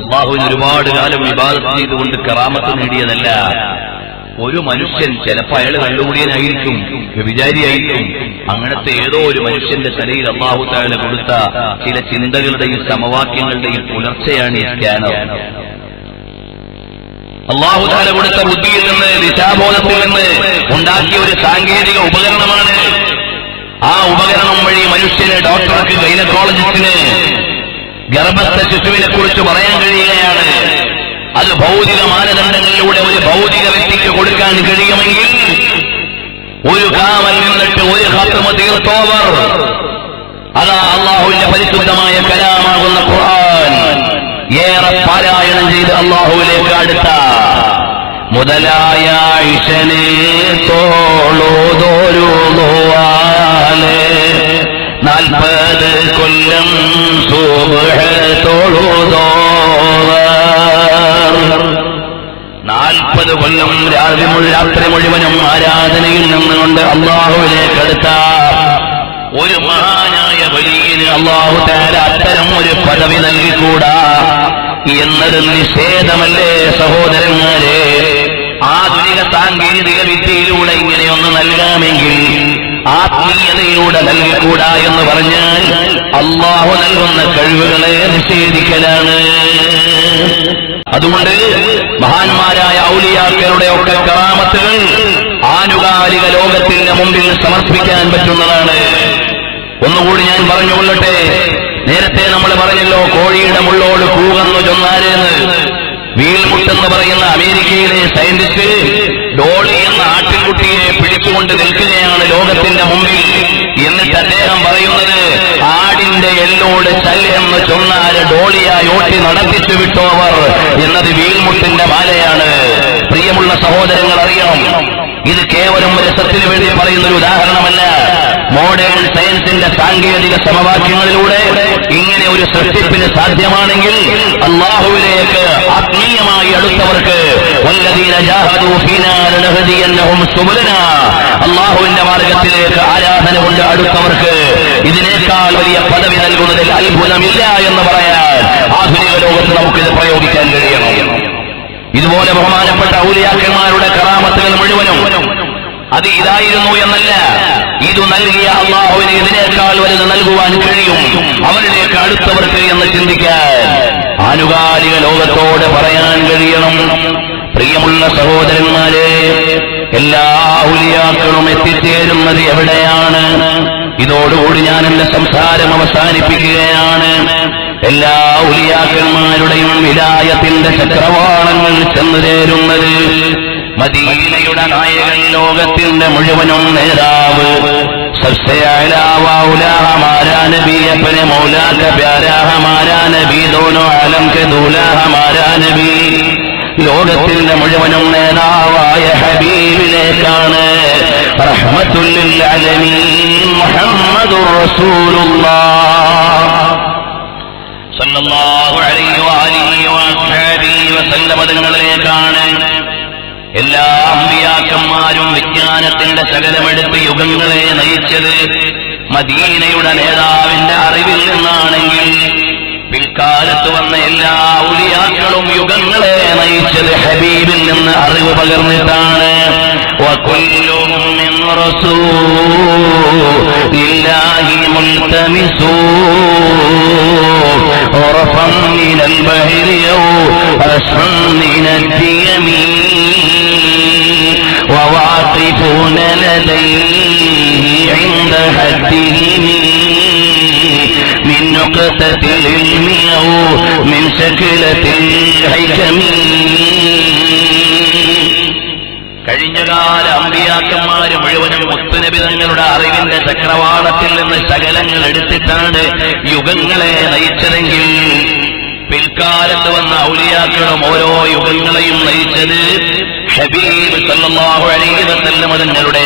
അല്ലാഹുവിന് ഒരുപാട് കാലം ഇബാദത്ത് ചെയ്തുകൊണ്ട് കറാമത്ത് നേടിയതല്ല. ഒരു മനുഷ്യൻ ചിലപ്പോൾ അയാൾ കണ്ടുകൂടിയനായിരിക്കും, വിചാരിയായിരിക്കും. അങ്ങനത്തെ ഏതോ ഒരു മനുഷ്യന്റെ തലയിൽ അല്ലാഹു തആല കൊടുത്ത ചില ചിന്തകളുടെയും സമവാക്യങ്ങളുടെയും പുലർച്ചയാണ് ഈ സ്കാനർ. അല്ലാഹു തആല കൊടുത്ത ബുദ്ധിയിൽ നിന്ന്, ദിശാബോധത്തിൽ നിന്ന് ഉണ്ടാക്കിയ ഒരു സാങ്കേതിക ഉപകരണമാണ്. ആ ഉപകരണം വഴി മനുഷ്യന്, ഡോക്ടർക്ക്, ഗൈനക്കോളജിസ്റ്റിന് ഗർഭസ്ഥ ശിശുവിനെ കുറിച്ച് പറയാൻ കഴിയുകയാണ്. അത് ഭൗതിക മാനദണ്ഡങ്ങളിലൂടെ ഒരു ഭൗതിക വ്യക്തിക്ക് കൊടുക്കാൻ കഴിയുമെങ്കിൽ ഒരു കാവൽ നിന്നിട്ട് ഒരു ഖത്മ തീർത്തോവർ. അതാ അല്ലാഹുവിന്റെ പരിശുദ്ധമായ കലാമാകുന്ന ഖുർആൻ ഏറെ പാരായണം ചെയ്ത് അല്ലാഹുവിലേക്ക് അടുത്ത മുതലായ ഇശനെ തോളോതോരുവാലെ 40 കൊല്ലം സുബ്ഹ തോളുതോവർ. 40 കൊല്ലം രാത്രി മുഴുവനും ആരാധനയിൽ നിന്നുകൊണ്ട് അല്ലാഹുവിലേക്ക് അടുത്ത ഒരു മഹാനായ വലിയന് അല്ലാഹു തആല അത്തരം ഒരു പദവി നൽകിക്കൂടാ എന്നത് നിഷേധമല്ലേ സഹോദരന്മാരെ? ആധുനിക സാങ്കേതിക വിദ്യയിലൂടെ ഇങ്ങനെയൊന്ന് നൽകാമെങ്കിൽ ആത്മീയതയിലൂടെ നൽകിക്കൂടാ എന്ന് പറഞ്ഞാൽ അല്ലാഹു നൽകുന്ന കഴിവുകളെ നിഷേധിക്കലാണ്. അതുകൊണ്ട് മഹാന്മാരായ ഔലിയാക്കളുടെ ഒക്കെ കറാമത്തുകൾ ആനുകാലിക ലോകത്തിന്റെ മുമ്പിൽ സമർപ്പിക്കാൻ പറ്റുന്നതാണ്. ഒന്നുകൂടി ഞാൻ പറഞ്ഞുകൊള്ളട്ടെ. നേരത്തെ നമ്മൾ പറഞ്ഞല്ലോ, കോഴിയുടെ മുള്ളോട് കൂകന്നു ചൊന്നാരെന്ന്. വീൽമുട്ടെന്ന് പറയുന്ന അമേരിക്കയിലെ സയന്റിസ്റ്റ് ഡോളി എന്ന ആട്ടിൻകുട്ടിയെ പിടിച്ചുകൊണ്ട് നിൽക്കുകയാണ് ലോകത്തിന്റെ മുമ്പിൽ. എന്നിട്ട് അദ്ദേഹം പറയുന്നത്, ആടിന്റെ എല്ലോട് ചല്ലെന്ന് ചൊന്നാല് ഡോളിയായി ഓട്ടി നടത്തിച്ചു വിട്ടോവർ എന്നത് വീൽമുട്ടിന്റെ മാലയാണ്. പ്രിയമുള്ള സഹോദരങ്ങൾ അറിയണം, ഇത് കേവലം രസത്തിന് വേണ്ടി പറയുന്നൊരു ഉദാഹരണമല്ല. മോഡേൺ സയൻസിന്റെ സാങ്കേതിക സമവാക്യങ്ങളിലൂടെ ഇങ്ങനെ ഒരു സൃഷ്ടിപ്പിന് സാധ്യമാണെങ്കിൽ അല്ലാഹുവിലേക്ക് ആത്മീയമായി അടുത്തവർക്ക് അല്ലാഹുവിന്റെ മാർഗത്തിലേക്ക് ആരാധന കൊണ്ട് അടുത്തവർക്ക് ഇതിനേക്കാൾ വലിയ പദവി നൽകുന്നതിൽ അത്ഭുതമില്ല എന്ന് പറയാൻ ആധുനിക ലോകത്ത് നമുക്കിത് പ്രയോഗിക്കാൻ കഴിയണം. ഇതുപോലെ ബഹുമാനപ്പെട്ട ഔലിയാക്കന്മാരുടെ കറാമത്തുകൾ മുഴുവനും അത് ഇതായിരുന്നു എന്നല്ല, ഇത് നൽകിയ അള്ളാഹുവിന് ഇതിനേക്കാൾ വലുത് നൽകുവാൻ കഴിയും അവരിലേക്ക് അടുത്തവർക്ക് എന്ന് ചിന്തിക്കാൻ ആനുകാലിക ലോകത്തോട് പറയാൻ കഴിയണം. പ്രിയമുള്ള സഹോദരന്മാരെ, എല്ലാ ഔലിയാക്കളും എത്തിച്ചേരുന്നത് എവിടെയാണ്? ഇതോടുകൂടി ഞാൻ എന്റെ സംസാരം അവസാനിപ്പിക്കുകയാണ്. എല്ലാ ഔലിയാക്കന്മാരുടെയും വിലായത്തിന്റെ ചക്രവാളങ്ങൾ ചെന്നു ചേരുന്നത് മദീനയുടെ നായകൻ, ലോകത്തിന്റെ മുഴുവനും നേതാവ്, सबसे आला वाउला हमारा नबी, अपने मौला का प्यारा हमारा नबी, दोनों आलम के दूल्हा हमारा नबी, ലോകത്തിന്റെ മുഴുവനും നേതാവായ ഹബീബിലേക്കാണ് റഹ്മത്തുൽ ലിൽ ആലമീൻ മുഹമ്മദുർ റസൂലുള്ളാഹ് സല്ലല്ലാഹു അലൈഹി വആലിഹി വസല്ലം തങ്ങളിലേക്കാണ് എല്ലാ അമ്പിയാക്കന്മാരും വിജ്ഞാനത്തിന്റെ ശകലമെടുത്ത് യുഗങ്ങളെ നയിച്ചത് മദീനയുടെ നേതാവിന്റെ അറിവിൽ നിന്നാണെങ്കിൽ, പിൽക്കാലത്ത് വന്ന എല്ലാ ഔലിയാക്കളും യുഗങ്ങളെ നയിച്ചത് ഹബീബിൽ നിന്ന് അറിവ് പകർന്നിട്ടാണ്. വകുല്ലും മിൻ റസൂലില്ലാഹി മുൽതമിസൂ ഉറഫൻ മിനൽ ബഹരി ഔ അസ്ഫൻ മിനൽ യമീൻ وواقفون لديه عند حدهم من نقطة العلم أو من شكلة الحكم. കഴിഞ്ഞകാല അമ്പിയാക്കന്മാര് മുഴുവനും മുത്തുനബി തങ്ങളുടെ അറിവിന്റെ ചക്രവാളത്തിൽ നിന്ന് ശകലങ്ങൾ എടുത്തിട്ടാണ് യുഗങ്ങളെ നയിച്ചതെങ്കിൽ, പിൽക്കാലത്ത് വന്ന ഔലിയാക്കളും ഓരോ യുഗങ്ങളെയും നയിച്ചത് ഹബീബ് സല്ലല്ലാഹു അലൈഹി വസല്ലം തങ്ങളുടെ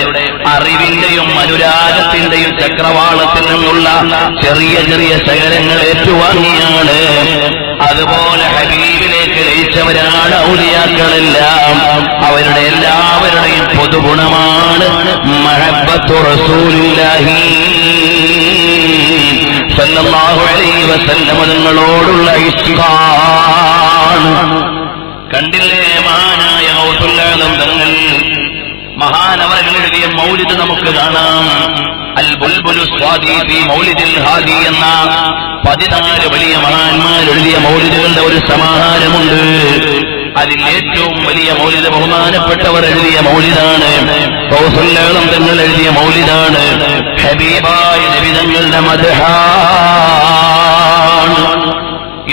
അറിവിന്റെയും അനുരാഗത്തിന്റെയും ചക്രവാളത്തിൽ നിന്നുള്ള ചെറിയ ചെറിയ ശകലങ്ങൾ ഏറ്റുവാങ്ങിയാണ്. അതുപോലെ ഹബീബിലേക്ക് ലയിച്ചവരാണ് ഔലിയാക്കളെല്ലാം. അവരുടെ എല്ലാവരുടെയും പൊതുഗുണമാണ് മഹബ്ബത്തു റസൂലില്ലാഹി സല്ലല്ലാഹു അലൈഹി വസല്ലം തങ്ങളോടുള്ള ഇഷ്കാണ്. കണ്ടില്ലേ മഹാനായ ഗൗസുൽ ആലം തങ്ങൾ, മഹാനവറുകൾ എഴുതിയ മൗലിദ് നമുക്ക് കാണാം. അൽ ബുൽബുലു സ്വാദി ഫീ മൗലിദിൽ ഹാദി എന്ന 14 വലിയ മഹാന്മാർ എഴുതിയ മൗലിദുകളുടെ ഒരു സമാഹാരമുണ്ട്. അതിൽ ഏറ്റവും വലിയ മൗലിദ് ബഹുമാനപ്പെട്ടവർ എഴുതിയ മൗലിദാണ്. ഗൗസുൽ ആലം തങ്ങൾ എഴുതിയ മൗലിദാണ്. ഹബീബായ നബി തങ്ങളുടെ മദ്ഹാണ്.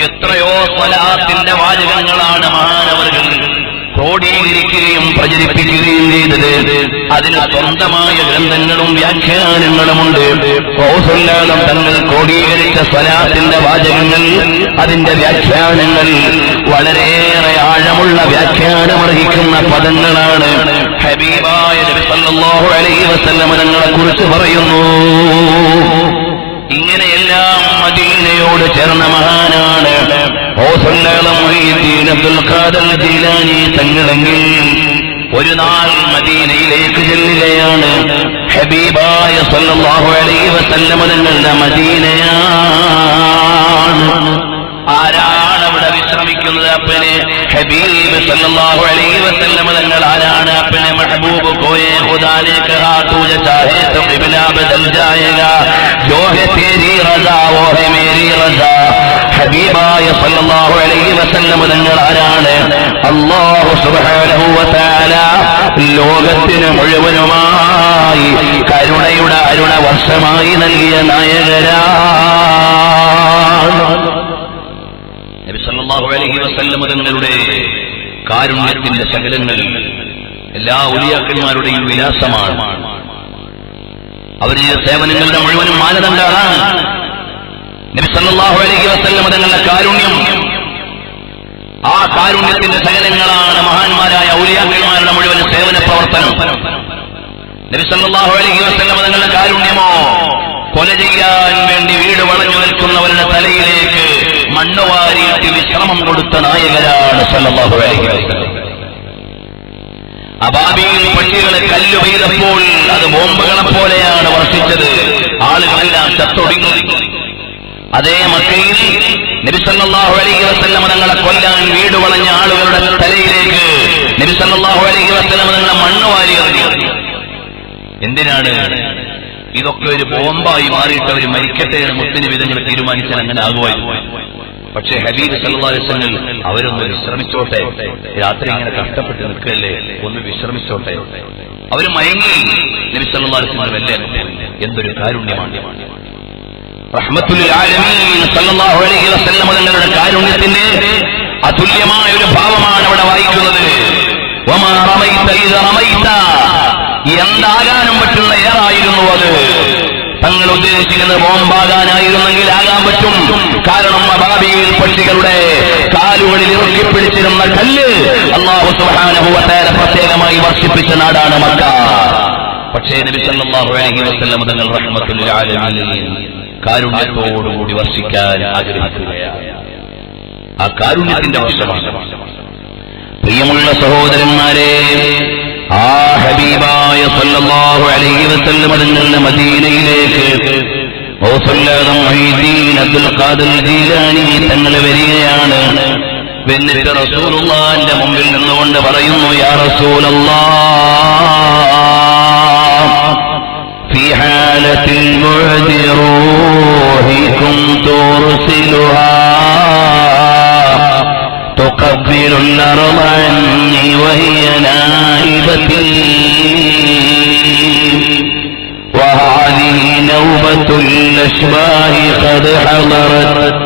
എത്രയോ സ്വലാത്തിന്റെ വാചകങ്ങളാണ് മഹാനവറുകൾ ക്രോഡീകരിക്കുകയും പ്രചരിപ്പിക്കുകയും ചെയ്തത്. അതിന് സ്വന്തമായ ഗ്രന്ഥങ്ങളും വ്യാഖ്യാനങ്ങളുമുണ്ട്. ഗൗസുൽ ആലം തങ്ങൾ ക്രോഡീകരിച്ച സ്വലാത്തിന്റെ വാചകങ്ങൾ, അതിന്റെ വ്യാഖ്യാനങ്ങൾ വളരെയേറെ ആഴമുള്ള വ്യാഖ്യാനമർഹിക്കുന്ന പദങ്ങളാണ്. ഹബീബായ നബി സല്ലല്ലാഹു അലൈഹി വസല്ലം തങ്ങളെ കുറിച്ച് പറയുന്നു. ഇങ്ങനെയെല്ലാം മദീനയോട് ചേർന്ന മഹാനാണ് ഗൗസുൽ ആലം മുഈനുദ്ദീൻ അബ്ദുൽ ഖാദിർ ജീലാനി തങ്ങളെങ്കിൽ ഒരു നാൾ മദീനയിലേക്ക് ചെല്ലുകയാണ്. ഹബീബായ സല്ലല്ലാഹു അലൈഹി വസല്ലം തങ്ങളുടെ മദീനയാണ്. ആരാണ് അവിടെ വിശ്രമിക്കുന്നത്? അപ്പനെ ഹബീബ് സല്ലല്ലാഹു അലൈഹി വസല്ലം തങ്ങൾ ആരാണ്? അപ്പനെ महबूब कोए खुदा ने कहा तुझे चाहे तो क़िबला बदल जाएगा, जो है तेरी रजा वो है मेरी रजा. ഹബീബായ സല്ലല്ലാഹു അലൈഹി വസല്ലം തങ്ങൾ ആരാണ്? അല്ലാഹു സുബ്ഹാനഹു വ തആല ലോകത്തിന് മുഴുവനുമായി കരുണയുടെ അരുണ വർഷമായി നൽകിയ നായകരാണ്. നബി സല്ലല്ലാഹു അലൈഹി വസല്ലം തങ്ങളുടെ കാരുണ്യത്തിന്റെ ശകലങ്ങൾ എല്ലാ ഔലിയാക്കന്മാരുടെയും വിലാസമാണ്. അവരുടെ സേവനങ്ങളുടെ മുഴുവനും മാനദണ്ഡമാണ് നബി സല്ലല്ലാഹു അലൈഹി വസല്ലം തങ്ങളുടെ കാരുണ്യം. ആ കാരുണ്യത്തിന്റെ ശകലങ്ങളാണ് മഹാന്മാരായ ഔലിയാക്കന്മാരുടെ മുഴുവൻ സേവന പ്രവർത്തനം. നബി സല്ലല്ലാഹു അലൈഹി വസല്ലം തങ്ങളുടെ കാരുണ്യമോ കൊല ചെയ്യാൻ വേണ്ടി വീട് വളഞ്ഞു നിൽക്കുന്നവരുടെ തലയിലേക്ക് മണ്ണുവാരിയിട്ട് വിശ്രമം കൊടുത്ത നായകരാണ് സല്ലല്ലാഹു അലൈഹി വസല്ലം. അബാബീൽ പക്ഷികളെ കല്ല് പെയ്തപ്പോൾ അത് ബോംബുകളെ പോലെയാണ് വർഷിച്ചത്. ആളുകളെല്ലാം ചത്തൊടുങ്ങി. അതേ മക്കയിൽ നബി സല്ലല്ലാഹു അലൈഹി വസല്ലം തങ്ങളെ കൊല്ലാൻ വീട് വളഞ്ഞ ആളുകളുടെ തലയിലേക്ക് നബി സല്ലല്ലാഹു അലൈഹി വസല്ലം തങ്ങളെ മണ്ണ് വാരി എറിഞ്ഞു. എന്തിനാണ്? ഇതൊക്കെ ഒരു ബോംബായി മാറിയിട്ട് അവർ മരിക്കട്ടെ എന്ന് മുത്തുനബി തങ്ങൾ തീരുമാനിച്ചാൽ അങ്ങനെ ആകുമായിരുന്നു. പക്ഷേ ഹബീബ് സല്ലല്ലാഹു അലൈഹി വസല്ലം അവരൊന്ന് വിശ്രമിച്ചോട്ടെ, രാത്രി ഇങ്ങനെ കഷ്ടപ്പെട്ട് നിൽക്കല്ലേ, ഒന്ന് വിശ്രമിച്ചോട്ടെ. അവർ മയങ്ങി. നബി സല്ലല്ലാഹു അലൈഹി വസല്ലം വല്ലേ എന്തൊരു കാരുണ്യമാണ്. റഹ്മത്തുൽ ആലമീൻ സല്ലല്ലാഹു അലൈഹി വസല്ലം തങ്ങളുടെ കാരുണ്യത്തിന്റെ അതുല്യമായ ഒരു ഭാവമാണ് അവിടെ വായിക്കുന്നത്. വമാ റമൈത ഇദ റമൈത, എന്താകാനും പറ്റുന്ന ഏറായിരുന്നു അത്. തങ്ങൾ ഉദ്ദേശിക്കുന്നത് ബോംബാകാനായിരുന്നെങ്കിൽ ആകാൻ പറ്റും. കാരണം അബാബീൽ പക്ഷികളുടെ കാലുകളിൽ ഇറുക്കിപ്പിടിച്ചിരുന്ന കല്ല് അല്ലാഹു സുബ്ഹാനഹു വ തആല പ്രത്യേകമായി വർഷിപ്പിച്ച നാടാണ് മക്ക. പക്ഷേ നബി സല്ലല്ലാഹു അലൈഹി വസല്ലം തങ്ങൾ റഹ്മത്തുൽ ആലമീൻ കാരുണ്യത്തോടുകൂടി വർഷിക്കാൻ ആഗ്രഹിക്കുകയാണ്. ആ കാരുണ്യത്തിന്റെ വർഷമാണ്. പ്രിയമുള്ള സഹോദരന്മാരെ, ആ ഹബീബായ സല്ലല്ലാഹു അലൈഹി വസല്ലം തങ്ങളുടെ മദീനയിലേക്ക് ഗൗസുൽ-ആദം മുഹീദ്ദീൻ അബ്ദുൽ ഖാദിർ ജീലാനി തങ്ങൾ വരികയാണ്. എന്നിട്ട് റസൂലുള്ളാഹിന്റെ മുമ്പിൽ നിന്നുകൊണ്ട് പറയുന്നു, യാ റസൂലല്ലാഹ്, ഫീ ഹാലത്തിൽ മുഅ്ദി റൂഹികും തുർസിലുഹാ تقبل الأرض عني وهي نائبتي وهذه نوبة الأشباه قد حضرت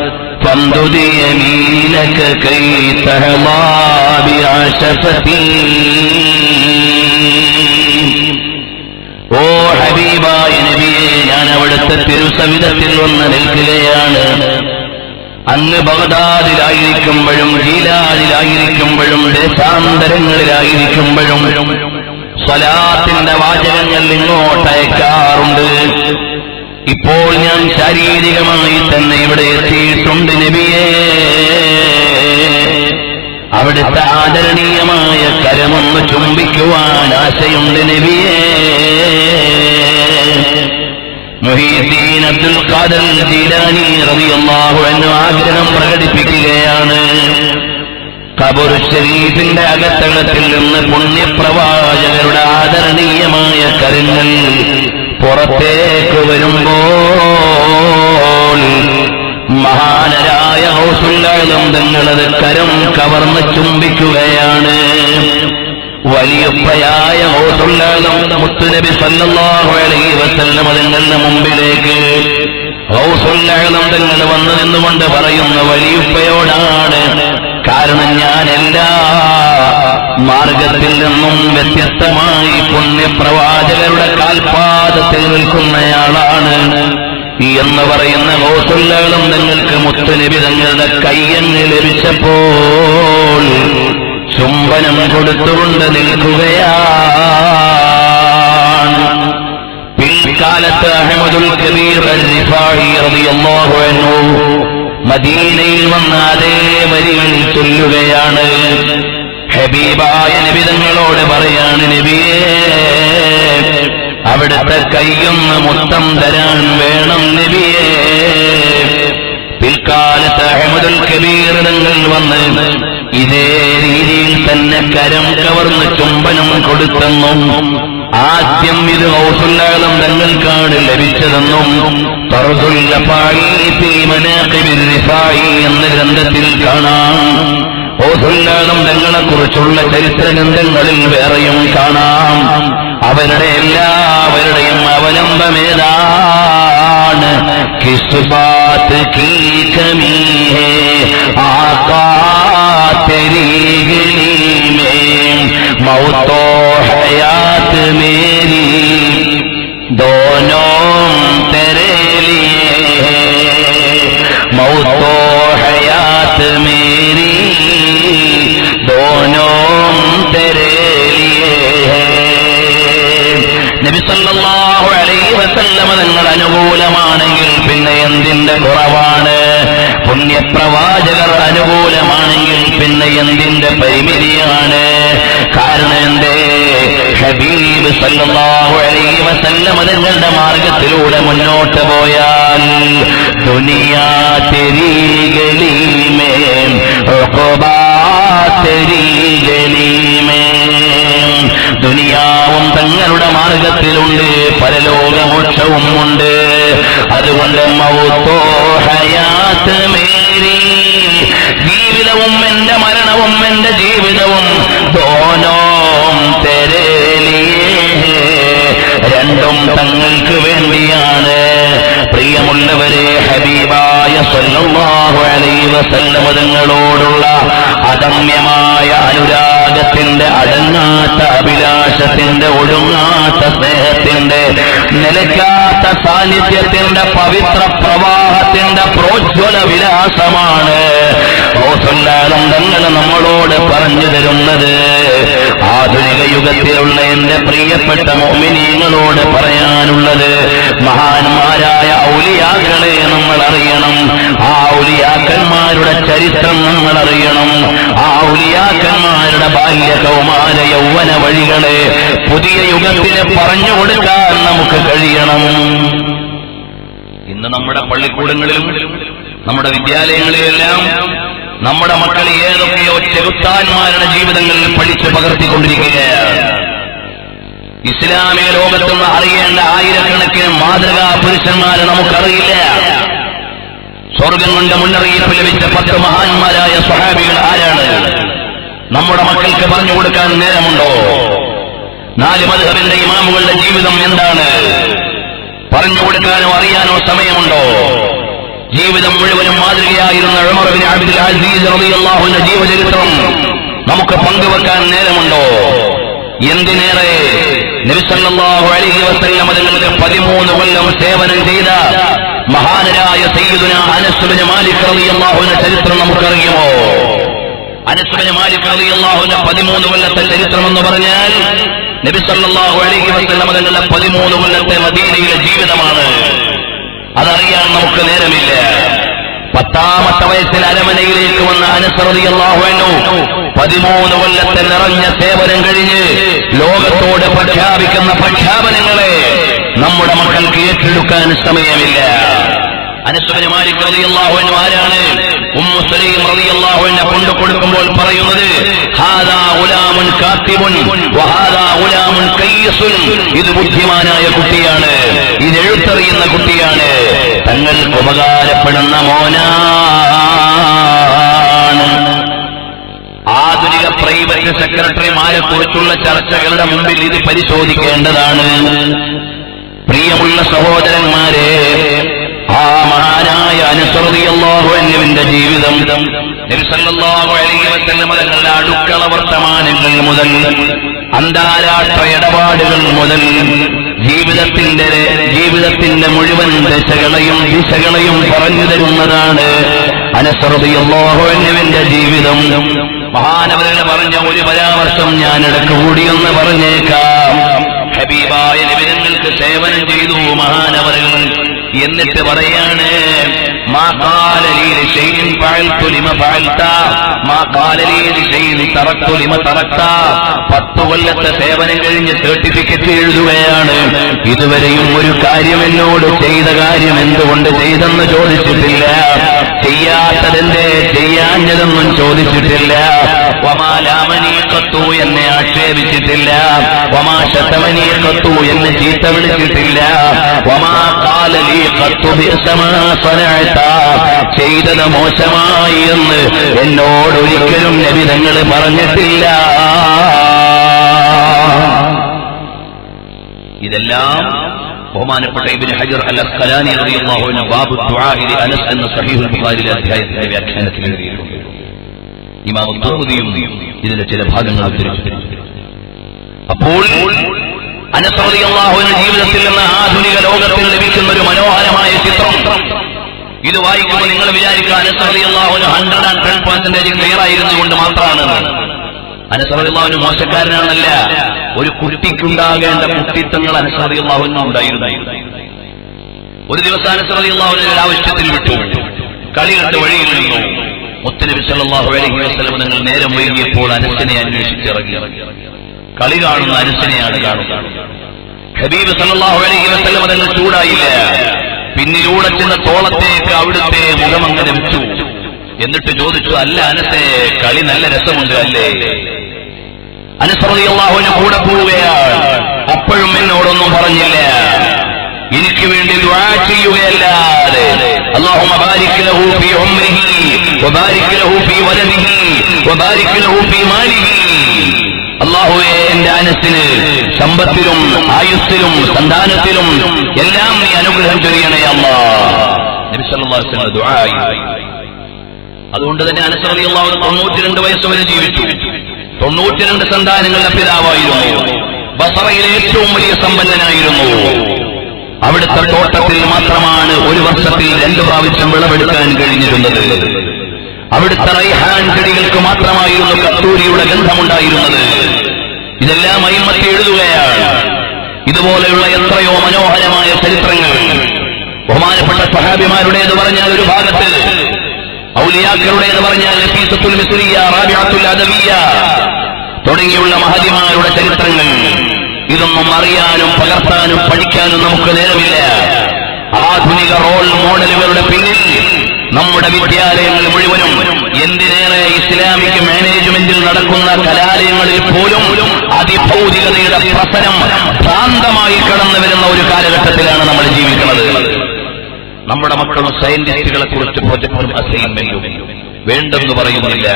فامدد يمينك كي تهضى بعشفتي. ഓ ഹബീബായ നബിയെ, ഞാൻ അവിടുത്തെ തിരുസവിധത്തിൽ വന്ന് നിൽക്കുകയാണ്. അങ്ങ് ബഗ്ദാദിലായിരിക്കുമ്പോഴും ജീലാനിലായിരിക്കുമ്പോഴും ദേശാന്തരങ്ങളിലായിരിക്കുമ്പോഴും സ്വലാത്തിന്റെ വാചകങ്ങൾ ഇങ്ങോട്ട് അയക്കാറുണ്ട്. ഇപ്പോൾ ഞാൻ ശാരീരികമായി തന്നെ ഇവിടെ എത്തിയിട്ടുണ്ട് നബിയേ. അവിടുത്തെ ആദരണീയമായ കരമൊന്ന് ചുംബിക്കുവാൻ ആശയുണ്ട് നബിയേ. മുഹീദ്ദീൻ അബ്ദുൽ ഖാദിർ ജീലാനി റളിയല്ലാഹു അൻഹു ആഗ്രഹം പ്രകടിപ്പിക്കുകയാണ്. ഖബർ ശരീഫിന്റെ അകത്തളത്തിൽ നിന്ന് പുണ്യപ്രവാചകരുടെ ആദരണീയമായ കരങ്ങൾ പുറത്തേക്ക് വരുമ്പോൾ മഹാനരായ ഗൗസുൽ-ആദം തങ്ങളത് കരം കവർന്ന് ചുംബിക്കുകയാണ്. വലിയുപ്പയായ ഗൗസുൽ-ആദം മുത്തുനബി സല്ലല്ലാഹു അലൈഹി വസല്ലം തങ്ങളുടെ മുമ്പിലേക്ക് ഗൗസുൽ-ആദം തങ്ങൾ വന്നു നിന്നുകൊണ്ട് പറയുന്ന വലിയുപ്പയോടാണ്. കാരണം ഞാൻ എല്ലാ മാർഗത്തിൽ നിന്നും വ്യത്യസ്തമായി പുണ്യപ്രവാചകരുടെ കാൽപാദത്തിൽ നിൽക്കുന്നയാളാണ് എന്ന് പറയുന്ന ഗൗസുൽ-ആദം തങ്ങൾക്ക് മുത്തുനബി തങ്ങളുടെ കയ്യങ്ങ് ലഭിച്ചപ്പോൾ ചുംബനം കൊടുത്തുകൊണ്ട് നിൽക്കുകയാണ്. പിൽക്കാലത്ത് അഹ്മദുൽ കബീർ അൽ-റിഫാഇ റളിയല്ലാഹു അൻഹു മദീനയിൽ വന്ന അതേ വരികൾ ചൊല്ലുകയാണ്. ഹബീബായ നബി തങ്ങളോട് പറയാണ്, നബിയേ, അവിടുത്തെ കൈയൊന്ന് മുത്തം തരാൻ വേണം നബിയേ. പിൽക്കാലത്ത് അഹ്മദുൽ കബീർ തങ്ങൾ വന്ന് ഇതേ രീതിയിൽ തന്നെ കരം കവർന്ന് ചുംബനം കൊടുത്തെന്നും ആദ്യം ഇത് ഗൗസുൽ-ആദം തങ്ങൾക്കാണ് ലഭിച്ചതെന്നും തർദുൽ ലഫാഇ ഫീ മനാഖിബിർ റിഫാഇ എന്ന ഗ്രന്ഥത്തിൽ കാണാം. ഗൗസുൽ-ആദം തങ്ങളെക്കുറിച്ചുള്ള ചരിത്ര ഗ്രന്ഥങ്ങളിൽ വേറെയും കാണാം. അവരുടെ എല്ലാവരുടെയും അവലംബമേതാണ്? കിസ് ബാത് കീ കമീ ഹേ ആഖാ तेरी गली में मौतो हयात मेरी दोनों तेरे लिए है. मौतो हयात मेरी दोनों तेरे लिए है. നബി സല്ലല്ലാഹു അലൈഹി വസല്ലം തങ്ങൾ അനുകൂലമാണെങ്കിൽ പിന്നെ എന്തിന്റെ കുറവാണ്? പുണ്യപ്രവാചകർ അനുകൂലമാണെങ്കിൽ പിന്നെ എന്തിന്റെ പരിമിതിയാണ്? കാരണം എന്തേ? ഹബീബ് സല്ലല്ലാഹു അലൈഹി വസല്ലം തങ്ങളുടെ മാർഗത്തിലൂടെ മുന്നോട്ട് പോയാൽ ദുനിയാ തെരീ ഗലി മേ ഉഖബാ തെരീ ഗലി മേ, ദുനിയാവും തങ്ങളുടെ മാർഗത്തിലുണ്ട്, പരലോകമോക്ഷവും ഉണ്ട്. അതുകൊണ്ട് മൗത്തോ ഹയാത്ത് മേരി, ജീവിതവും എന്റെ മരണവും എന്റെ ജീവിതവും ദോനോം തെരേ ലിയേ, രണ്ടും തങ്ങൾക്ക് വേണ്ടിയാണ്. പ്രിയമുള്ളവരെ, ഹബീബായ സല്ലല്ലാഹു അലൈഹി വസല്ലം തങ്ങളോടുള്ള അദമ്യമായ അനുരാഗത്തിന്റെ, അടങ്ങാത്ത അഭിലാഷത്തിന്റെ, ഒടുങ്ങാത്ത സ്നേഹത്തിന്റെ, നിലയ്ക്കാത്ത സാന്നിധ്യത്തിന്റെ, പവിത്ര പ്രവാഹത്തിന്റെ പ്രോജ്വല വിലാസമാണ് തങ്ങൾ നമ്മളോട് പറഞ്ഞു തരുന്നത്. ആധുനിക യുഗത്തിലുള്ള എന്റെ പ്രിയപ്പെട്ട മുഅ്മിനീങ്ങളോട് പറയാനുള്ളത്, മഹാന്മാരായ ഔലിയാക്കളെ നമ്മൾ അറിയണം. ആ ഔലിയാക്കന്മാരുടെ ചരിത്രം നമ്മൾ അറിയണം. ആ ഔലിയാക്കന്മാരുടെ ബാല്യ കൗമാര യൗവന വഴികളെ പുതിയ യുഗത്തിന് പറഞ്ഞു കൊടുക്കാൻ നമുക്ക് കഴിയണം. ഇന്ന് നമ്മുടെ പള്ളിക്കൂടങ്ങളിലും നമ്മുടെ വിദ്യാലയങ്ങളിലെല്ലാം നമ്മുടെ മക്കൾ ഏതൊക്കെയോ ചെറുത്താന്മാരുടെ ജീവിതങ്ങളിൽ പഠിച്ചു പകർത്തിക്കൊണ്ടിരിക്കുകയാണ്. ഇസ്ലാമിക ലോകത്തുനിന്ന് അറിയേണ്ട ആയിരക്കണക്കിന് മാതൃകാ പുരുഷന്മാരെ നമുക്കറിയില്ല. സ്വർഗം കൊണ്ട് മുന്നറിയിപ്പ് ലഭിച്ച 10 മഹാന്മാരായ സ്വഹാബികൾ ആരാണ്? നമ്മുടെ മക്കൾക്ക് പറഞ്ഞു കൊടുക്കാൻ നേരമുണ്ടോ? 4 മദ്ഹബിന്റെ ഇമാമുകളുടെ ജീവിതം എന്താണ്? പറഞ്ഞു കൊടുക്കാനോ അറിയാനോ സമയമുണ്ടോ? ജീവിതം മുഴുവനും മാതൃകയായിരുന്ന ഉമർ ഇബ്നു അബ്ദുൽ അസീസ് റളിയല്ലാഹു അൻഹു ജീവചരിത്രം നമുക്ക് പങ്കുവെക്കാൻ നേരമുണ്ടോ? എന്തിനേറെ, നബി സല്ലല്ലാഹു അലൈഹി വസല്ലം തങ്ങൾക്ക് 13 കൊല്ലം സേവനം ചെയ്ത മഹാനരായ സയ്യിദുനാ അനസ് ഇബ്നു മാലിക് റളിയല്ലാഹു അൻഹു ചരിത്രം നമുക്കറിയുമോ? അനസ് ഇബ്നു മാലിക് റളിയല്ലാഹു അൻഹു 13 കൊല്ലത്തെ ചരിത്രം എന്ന് പറഞ്ഞാൽ നബി സല്ലല്ലാഹു അലൈഹി വസല്ലം തങ്ങളുടെ 13 കൊല്ലത്തെ മദീനയിലെ ജീവിതമാണ്. അതറിയാൻ നമുക്ക് നേരമില്ല. 10ാമത്തെ വയസ്സിൽ അരമനയിലേക്ക് വന്ന അനസ് റളിയല്ലാഹു അൻഹു 13 കൊല്ലത്തെ നിറഞ്ഞ സേവനം കഴിഞ്ഞ് ലോകത്തോട് പ്രഖ്യാപിക്കുന്ന പ്രഖ്യാപനങ്ങളെ നമ്മുടെ മക്കൾക്ക് ഏറ്റെടുക്കാൻ സമയമില്ല. അനസ് ഇബ്നു മാലിക് റളിയല്ലാഹു അൻഹു ആരാണ്? ഉമ്മു സലീം റളിയല്ലാഹു അൻഹ കൊണ്ടു കൊടുക്കുമ്പോൾ പറയുന്നത്, ഹാദാ ഗുലാമുൻ കാത്തിബുൻ വഹാദാ ഗുലാമുൻ കയ്യിസുൻ, ഇത് ബുദ്ധിമാനായ കുട്ടിയാണ്, ഇത് എഴുത്തറിയുന്ന കുട്ടിയാണ്, തങ്ങൾക്ക് ഉപകാരപ്പെടുന്ന മോനാണ്. ആധുനിക പ്രൈവറ്റ് സെക്രട്ടറിമാരെ കുറിച്ചുള്ള ചർച്ചകളുടെ മുമ്പിൽ ഇത് പരിശോധിക്കേണ്ടതാണ്. പ്രിയമുള്ള സഹോദരന്മാരെ, ആ മഹാനായ അനസ് റളിയല്ലാഹു അൻഹുവിന്റെ ജീവിതം നബി സല്ലല്ലാഹു അലൈഹി വസല്ലം തങ്ങളുടെ അടുക്കള വർത്തമാനങ്ങൾ മുതൽ അന്താരാഷ്ട്ര ഇടപാടുകൾ മുതൽ ജീവിതത്തിന്റെ മുഴുവൻ ദിശകളെയും പറഞ്ഞു തരുന്നതാണ് അനസ് റളിയല്ലാഹു അൻഹുവിന്റെ ജീവിതം. മഹാനവരുകൾ പറഞ്ഞ ഒരു പരാമർശം ഞാൻ ഇടയ്ക്ക് കൂടിയൊന്ന് പറഞ്ഞേക്കാം. ഹബീബായ നബി തങ്ങൾക്ക് സേവനം ചെയ്തു മഹാനവരുകൾ. എന്നിട്ട് പറയാണ്, മാ ഖാല ലീ ലിശൈഇൻ ഫഅൽതു ലിമ ഫഅൽത മാ ഖാല ലീ ലിശൈഇൻ തറക്തു ലിമ തറക്ത. 10 കൊല്ലത്തെ സേവനം കഴിഞ്ഞ് സർട്ടിഫിക്കറ്റ് എഴുതുകയാണ്. ഇതുവരെയും ഒരു കാര്യം എന്നോട് ചെയ്ത കാര്യം എന്തുകൊണ്ട് ചെയ്തെന്ന് ചോദിച്ചിട്ടില്ല, ചെയ്യാത്തതെന്തേ ചെയ്യാഞ്ഞതെന്നും ചോദിച്ചിട്ടില്ല, വമാ ലാമനീ ഖത്തു എന്നെ ആക്ഷേപിച്ചിട്ടില്ല, വമാ ശതമനീ ഖത്തു എന്നെ ചീത്ത വിളിച്ചിട്ടില്ല, വമാ ഖാല ലീ ഖത്തു ബിഅസമാ സനഅത, ചെയ്തത് മോശമായി എന്ന് എന്നോട് ഒരിക്കലും നബി തങ്ങൾ പറഞ്ഞിട്ടില്ല. ഇതെല്ലാം ബഹുമാനപ്പെട്ട ഇബ്നു ഹജർ അൽ അസ്ഖലാനി റളിയല്ലാഹു അൻഹു ബാബു ദുആഇ ലി അനസ് എന്ന സഹീഹുൽ ബുഖാരിയിലെ അധ്യായത്തിന്റെ വ്യാഖ്യാനത്തിൽ എഴുതിയിട്ടുണ്ട്. ഇമാം തുർമുദിയും ഇതിന്റെ ചില ഭാഗങ്ങൾ ഉദ്ധരിച്ചിട്ടുണ്ട്. അപ്പോൾ അനസ് റളിയല്ലാഹു അൻഹു ജീവിതത്തിൽ നിന്ന് ആധുനിക ലോകത്തിൽ ലഭിക്കുന്ന ഒരു മനോഹരമായ ചിത്രം ഇത് വായിക്കുമ്പോൾ നിങ്ങൾ വിചാരിക്കുക അനസ് റളിയല്ലാഹു അൻഹു 110% ക്ലിയർ ആയിരുന്നുകൊണ്ട് മാത്രമാണ്. അനസ് റളിയല്ലാഹു അൻഹു മോശക്കാരനാണല്ല, ഒരു കുട്ടിക്കുണ്ടാകേണ്ട കുട്ടിത്തങ്ങൾ അനസ് റളിയല്ലാഹു അൻഹു ഉണ്ടായിരുന്നു. ഒരു ദിവസം അനസ് റളിയല്ലാഹു അൻഹു ഒരു ആവശ്യത്തിൽ വിട്ടു, കളി കണ്ട് വഴിയിൽ നിന്നു. മുത്തുനബി സല്ലല്ലാഹു അലൈഹി വസല്ലം നിങ്ങൾ നേരം വൈകിയപ്പോൾ അനസിനെ അന്വേഷിച്ചിറങ്ങി. കളി കാണുന്ന അനസിനെയാണ് കാണുന്നത്. ഹബീബ് സല്ലല്ലാഹു അലൈഹി വസല്ലം അതങ്ങ് ചൂടായില്ല. പിന്നിലൂടെ ചെന്ന തോളത്തേക്ക് അവിടുത്തെ മുഖമങ്ങനെ വെച്ചു. എന്നിട്ട് ചോദിച്ചു, അല്ല അനസേ, കളി നല്ല രസമുണ്ട് അല്ലേ? അനസ് റളിയല്ലാഹു അൻഹു കൂടെ പോവുകയാണ്. അപ്പോഴും എന്നോടൊന്നും പറഞ്ഞില്ല. എനിക്ക് വേണ്ടി ദുആ ചെയ്യുകയല്ലാതെ അല്ലാഹുമ്മ ബാരിക് ലഹു ഫീ ഉംരിഹി വബാരിക് ലഹു ഫീ വലദിഹി വബാരിക് ലഹു ഫീ മാലിഹി. അല്ലാഹുവേ, എന്റെ അനസിന് സമ്പത്തിലും ആയുസ്സിലും സന്താനത്തിലും എല്ലാം നീ അനുഗ്രഹം ചൊരിയണേ അല്ലാഹ്. നബി സല്ലല്ലാഹു അലൈഹി വസല്ലം ദുആ ചെയ്തു. അതുകൊണ്ട് തന്നെ അനസ് റളിയല്ലാഹു അൻഹു 92 വയസ്സ് വരെ ജീവിച്ചു. 92 സന്താനങ്ങളുടെ പിതാവായിരുന്നു. ബസറയിലെ ഏറ്റവും വലിയ സമ്പന്നനായിരുന്നു. അവിടുത്തെ തോട്ടത്തിൽ മാത്രമാണ് ഒരു വർഷത്തിൽ 2 പ്രാവശ്യം വിളവെടുക്കാൻ കഴിഞ്ഞിരുന്നത്. അവിടുത്തെ റൈഹാൻ ചെടികൾക്ക് മാത്രമായിരുന്നു കസ്തൂരിയുടെ ഗന്ധമുണ്ടായിരുന്നത്. ഇതെല്ലാം അയിമ്മത്ത് എഴുതുകയാണ്. ഇതുപോലെയുള്ള എത്രയോ മനോഹരമായ ചരിത്രങ്ങൾ ബഹുമാനപ്പെട്ട സ്വഹാബിമാരുടേത് പറഞ്ഞാൽ ഒരു ഭാഗത്ത്, ഔലിയാക്കളുടേത് പറഞ്ഞാൽ നഫീസത്തുൽ മിസ്രിയ, റാബിഅത്തുൽ അദവിയ തുടങ്ങിയുള്ള മഹതിമാരുടെ ചരിത്രങ്ങൾ. ഇതൊന്നും അറിയാനും പകർത്താനും പഠിക്കാനും നമുക്ക് നേരമില്ല. ആധുനിക റോൾ മോഡലുകളുടെ പിന്നിൽ നമ്മുടെ വിദ്യാലയങ്ങൾ മുഴുവനും, എന്തിനേറെ ഇസ്ലാമിക് മാനേജ്മെന്റിൽ നടക്കുന്ന കലാലയങ്ങളിൽ പോലും അതിഭൗതികതയുടെ പ്രസരം ഭ്രാന്തമായി കടന്നു വരുന്ന ഒരു കാലഘട്ടത്തിലാണ് നമ്മൾ ജീവിക്കുന്നത്. നമ്മുടെ മക്കളും സയന്റിസ്റ്റുകളെ കുറിച്ച് പ്രൊജക്ടും അസൈൻമെന്റും വേണ്ടെന്ന് പറയുന്നില്ല.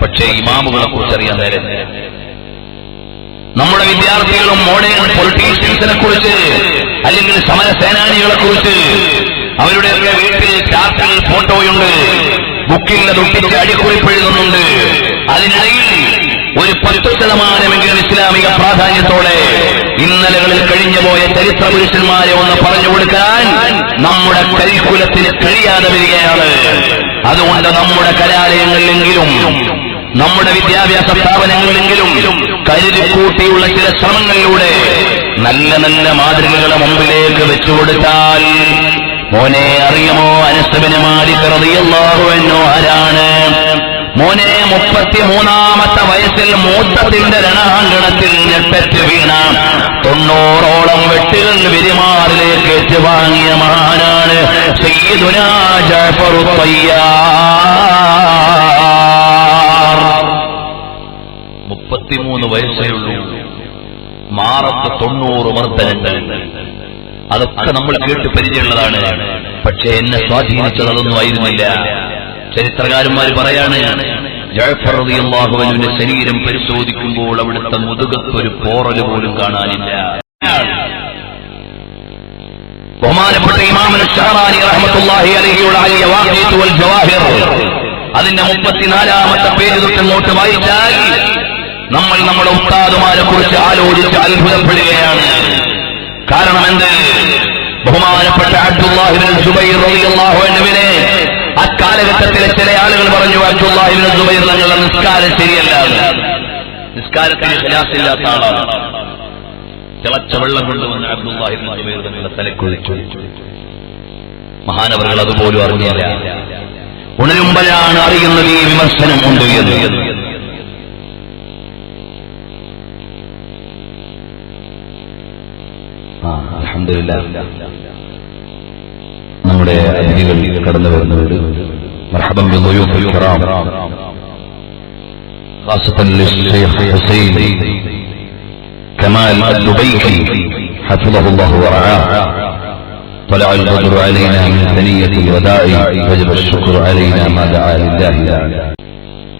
പക്ഷേ ഇമാമുകളെ കുറിച്ച് അറിയാൻ നേരം. നമ്മുടെ വിദ്യാർത്ഥികളും മോഡേൺ പൊളിറ്റീഷ്യൻസിനെ കുറിച്ച് അല്ലെങ്കിൽ സമരസേനാനികളെ കുറിച്ച് അവരുടെ വീട്ടിൽ ചാർട്ടിൽ ഫോട്ടോയുണ്ട്, ബുക്കിന്റെ തൊട്ടിച്ച് അടിക്കുറിപ്പെഴുതുന്നുണ്ട്. അതിനിടയിൽ ഒരു 10% ഇസ്ലാമിക പ്രാധാന്യത്തോടെ ഇന്നലകളിൽ കഴിഞ്ഞുപോയ ചരിത്ര പുരുഷന്മാരെ ഒന്ന് പറഞ്ഞു കൊടുക്കാൻ നമ്മുടെ കരിക്കുലത്തിന് കഴിയാതെ വരികയാണ്. അതുകൊണ്ട് നമ്മുടെ കലാലയങ്ങളിലെങ്കിലും നമ്മുടെ വിദ്യാഭ്യാസ സ്ഥാപനങ്ങളിലെങ്കിലും കരുതിക്കൂട്ടിയുള്ള ചില ശ്രമങ്ങളിലൂടെ നല്ല നല്ല മാതൃകകളെ മുമ്പിലേക്ക് വെച്ചുകൊടുത്താൽ, മോനെ അറിയുമോ അനസ് ബിൻ മാലിക് റളിയല്ലാഹു അൻഹു ആരാണ്? മോനെ 33-ാമത്തെ വയസ്സിൽ മൂത്തത്തിന്റെ രണാങ്കണത്തിൽ ഞെട്ടറ്റ് വീണ 90ഓളം വെട്ടുകൾ വിരിമാറിലേക്ക് ഏറ്റുവാങ്ങിയ മഹാനാണ് സയ്യിദുനാ ജഅഫറു തയ്യാർ. 33 വയസ്സേ ഉള്ളൂ, മാറത്ത് 90 മർദ്ദനങ്ങൾ. അതൊക്കെ നമ്മൾ കേട്ട് പരിചയമുള്ളതാണ്. പക്ഷേ എന്നെ സ്വാധീനിച്ചത് അതൊന്നും ആയിരുന്നില്ല. ചരിത്രകാരന്മാർ പറയാണ്, ജഅഫർ റളിയല്ലാഹു അൻഹുവിന്റെ ശരീരം പരിശോധിക്കുമ്പോൾ അവിടുത്തെ മുതുകത്തൊരു പോറല് പോലും കാണാനില്ല. ബഹുമാനപ്പെട്ട ഇമാം അശ്ശഅറാനി റഹ്മത്തുള്ളാഹി അലൈഹിയുടെ അൽ യവാഖീത് വൽ ജവാഹിർ, അതിന്റെ 34-ാമത്തെ പേജ് തൊട്ട് വായിച്ചാൽ നമ്മൾ നമ്മുടെ ഉസ്താദുമാരെ കുറിച്ച് ആലോചിച്ച് അത്ഭുതപ്പെടുകയാണ്. കാരണം എന്ത്? ബഹുമാനപ്പെട്ട അബ്ദുല്ലാഹി ഇബ്നു സുബൈർ റളിയല്ലാഹു അൻഹുവിനെ അക്കാലഘട്ടത്തിലെ ചില ആളുകൾ പറഞ്ഞു, അബ്ദുല്ലാഹി ഇബ്നു സുബൈർ തങ്ങളുടെ നിസ്കാരം ശരിയല്ല, നിസ്കാരത്തിന് ഖിലാസില്ലാത്ത ആളാണ്. തിളച്ച വെള്ളം കൊണ്ടുവന്ന് അബ്ദുല്ലാഹി ഇബ്നു സുബൈർ തങ്ങളുടെ തലക്കൊഴിച്ചു. മഹാനവറുകൾ അതുപോലും അറിഞ്ഞില്ല. ഉണരുമ്പോഴാണ് അറിയുന്നത് ഈ വിമർശനം ഉണ്ട് എന്ന്. അൽഹംദുലില്ലാഹ്, നമ്മുടെ അതിഥികൾ കടന്നു വരുന്നവർ മർഹബൻ ബിദ്ദുയൂഫിൽ കിറാം, ഖാസത്തൻ ലിശ്ശൈഖ് ഹുസൈൻ കമാൽ അദ്ദുബൈഖി ഹഫിളഹുല്ലാഹു വറആഹ്. طلع البدر علينا من ثنية الوداع وجب الشكر علينا ما دعا لله.